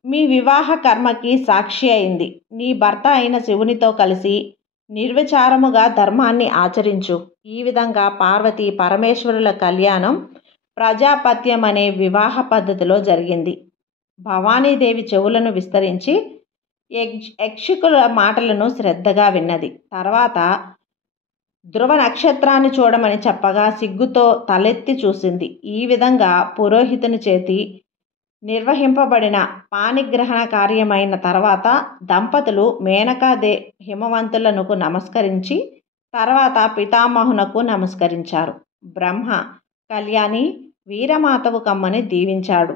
మీ వివాహ కర్మకి సాక్షి అయింది. నీ భర్త అయిన శివునితో కలిసి నిర్విచారముగా ధర్మాన్ని ఆచరించు. ఈ విధంగా పార్వతీ పరమేశ్వరుల కళ్యాణం ప్రజాపత్యం అనే వివాహ పద్ధతిలో జరిగింది. భవానీదేవి చెవులను విస్తరించి యక్షికుల మాటలను శ్రద్ధగా విన్నది. తర్వాత ధ్రువ నక్షత్రాన్ని చూడమని చెప్పగా సిగ్గుతో తలెత్తి చూసింది. ఈ విధంగా పురోహితుని చేతి నిర్వహింపబడిన పాణిగ్రహణ కార్యమైన తర్వాత దంపతులు మేనకాదే హిమవంతులకు నమస్కరించి తర్వాత పితామహునకు నమస్కరించారు. బ్రహ్మ కళ్యాణి వీరమాతవు కమ్మని దీవించాడు.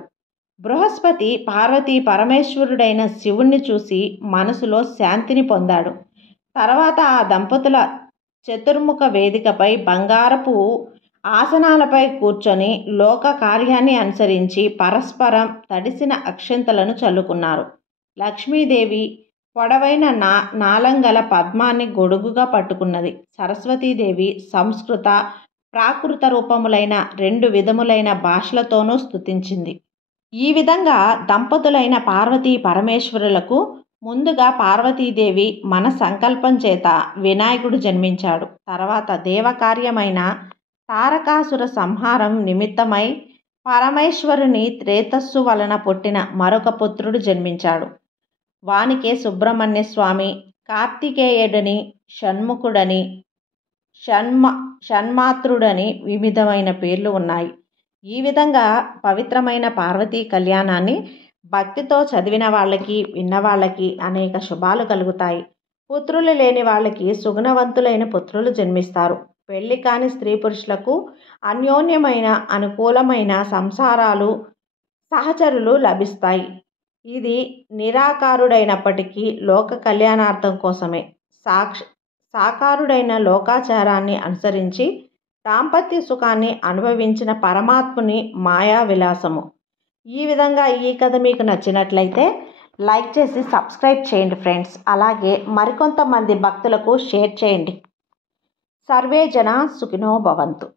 బృహస్పతి పార్వతీ పరమేశ్వరుడైన శివుణ్ణి చూసి మనసులో శాంతిని పొందాడు. తర్వాత ఆ దంపతుల చతుర్ముఖ వేదికపై బంగారపు ఆసనాలపై కూర్చొని లోక కార్యాన్ని అనుసరించి పరస్పరం తడిసిన అక్షంతలను చల్లుకున్నారు. లక్ష్మీదేవి పొడవైన నాలంగల పద్మాన్ని గొడుగుగా పట్టుకున్నది. సరస్వతీదేవి సంస్కృత ప్రాకృత రూపములైన 2 విధములైన భాషలతోనూ స్తుతించింది. ఈ విధంగా దంపతులైన పార్వతీ పరమేశ్వరులకు ముందుగా పార్వతీదేవి మన సంకల్పం చేత వినాయకుడు జన్మించాడు. తర్వాత దేవకార్యమైన తారకాసుర సంహారం నిమిత్తమై పరమేశ్వరుని త్రేతస్సు వలన పుట్టిన మరొక పుత్రుడు జన్మించాడు. వానికే సుబ్రహ్మణ్య స్వామి, కార్తికేయుడని, షణ్ముఖుడని, షణ్మాత్రుడని వివిధమైన పేర్లు ఉన్నాయి. ఈ విధంగా పవిత్రమైన పార్వతీ కళ్యాణాన్ని భక్తితో చదివిన వాళ్ళకి, విన్నవాళ్ళకి అనేక శుభాలు కలుగుతాయి. పుత్రులు లేని వాళ్ళకి సుగుణవంతులైన పుత్రులు జన్మిస్తారు. పెళ్లి కాని స్త్రీ పురుషులకు అన్యోన్యమైన అనుకూలమైన సంసారాలు, సహచరులు లభిస్తాయి. ఇది నిరాకారుడైనప్పటికీ లోక కళ్యాణార్థం కోసమే. సాకారుడైన లోకాచారాన్ని అనుసరించి దాంపత్య సుఖాన్ని అనుభవించిన పరమాత్ముని మాయా విలాసము. ఈ విధంగా ఈ కథ మీకు నచ్చినట్లయితే లైక్ చేసి సబ్స్క్రైబ్ చేయండి ఫ్రెండ్స్. అలాగే మరికొంతమంది భక్తులకు షేర్ చేయండి. సర్వే జన సుఖినో భవంతు.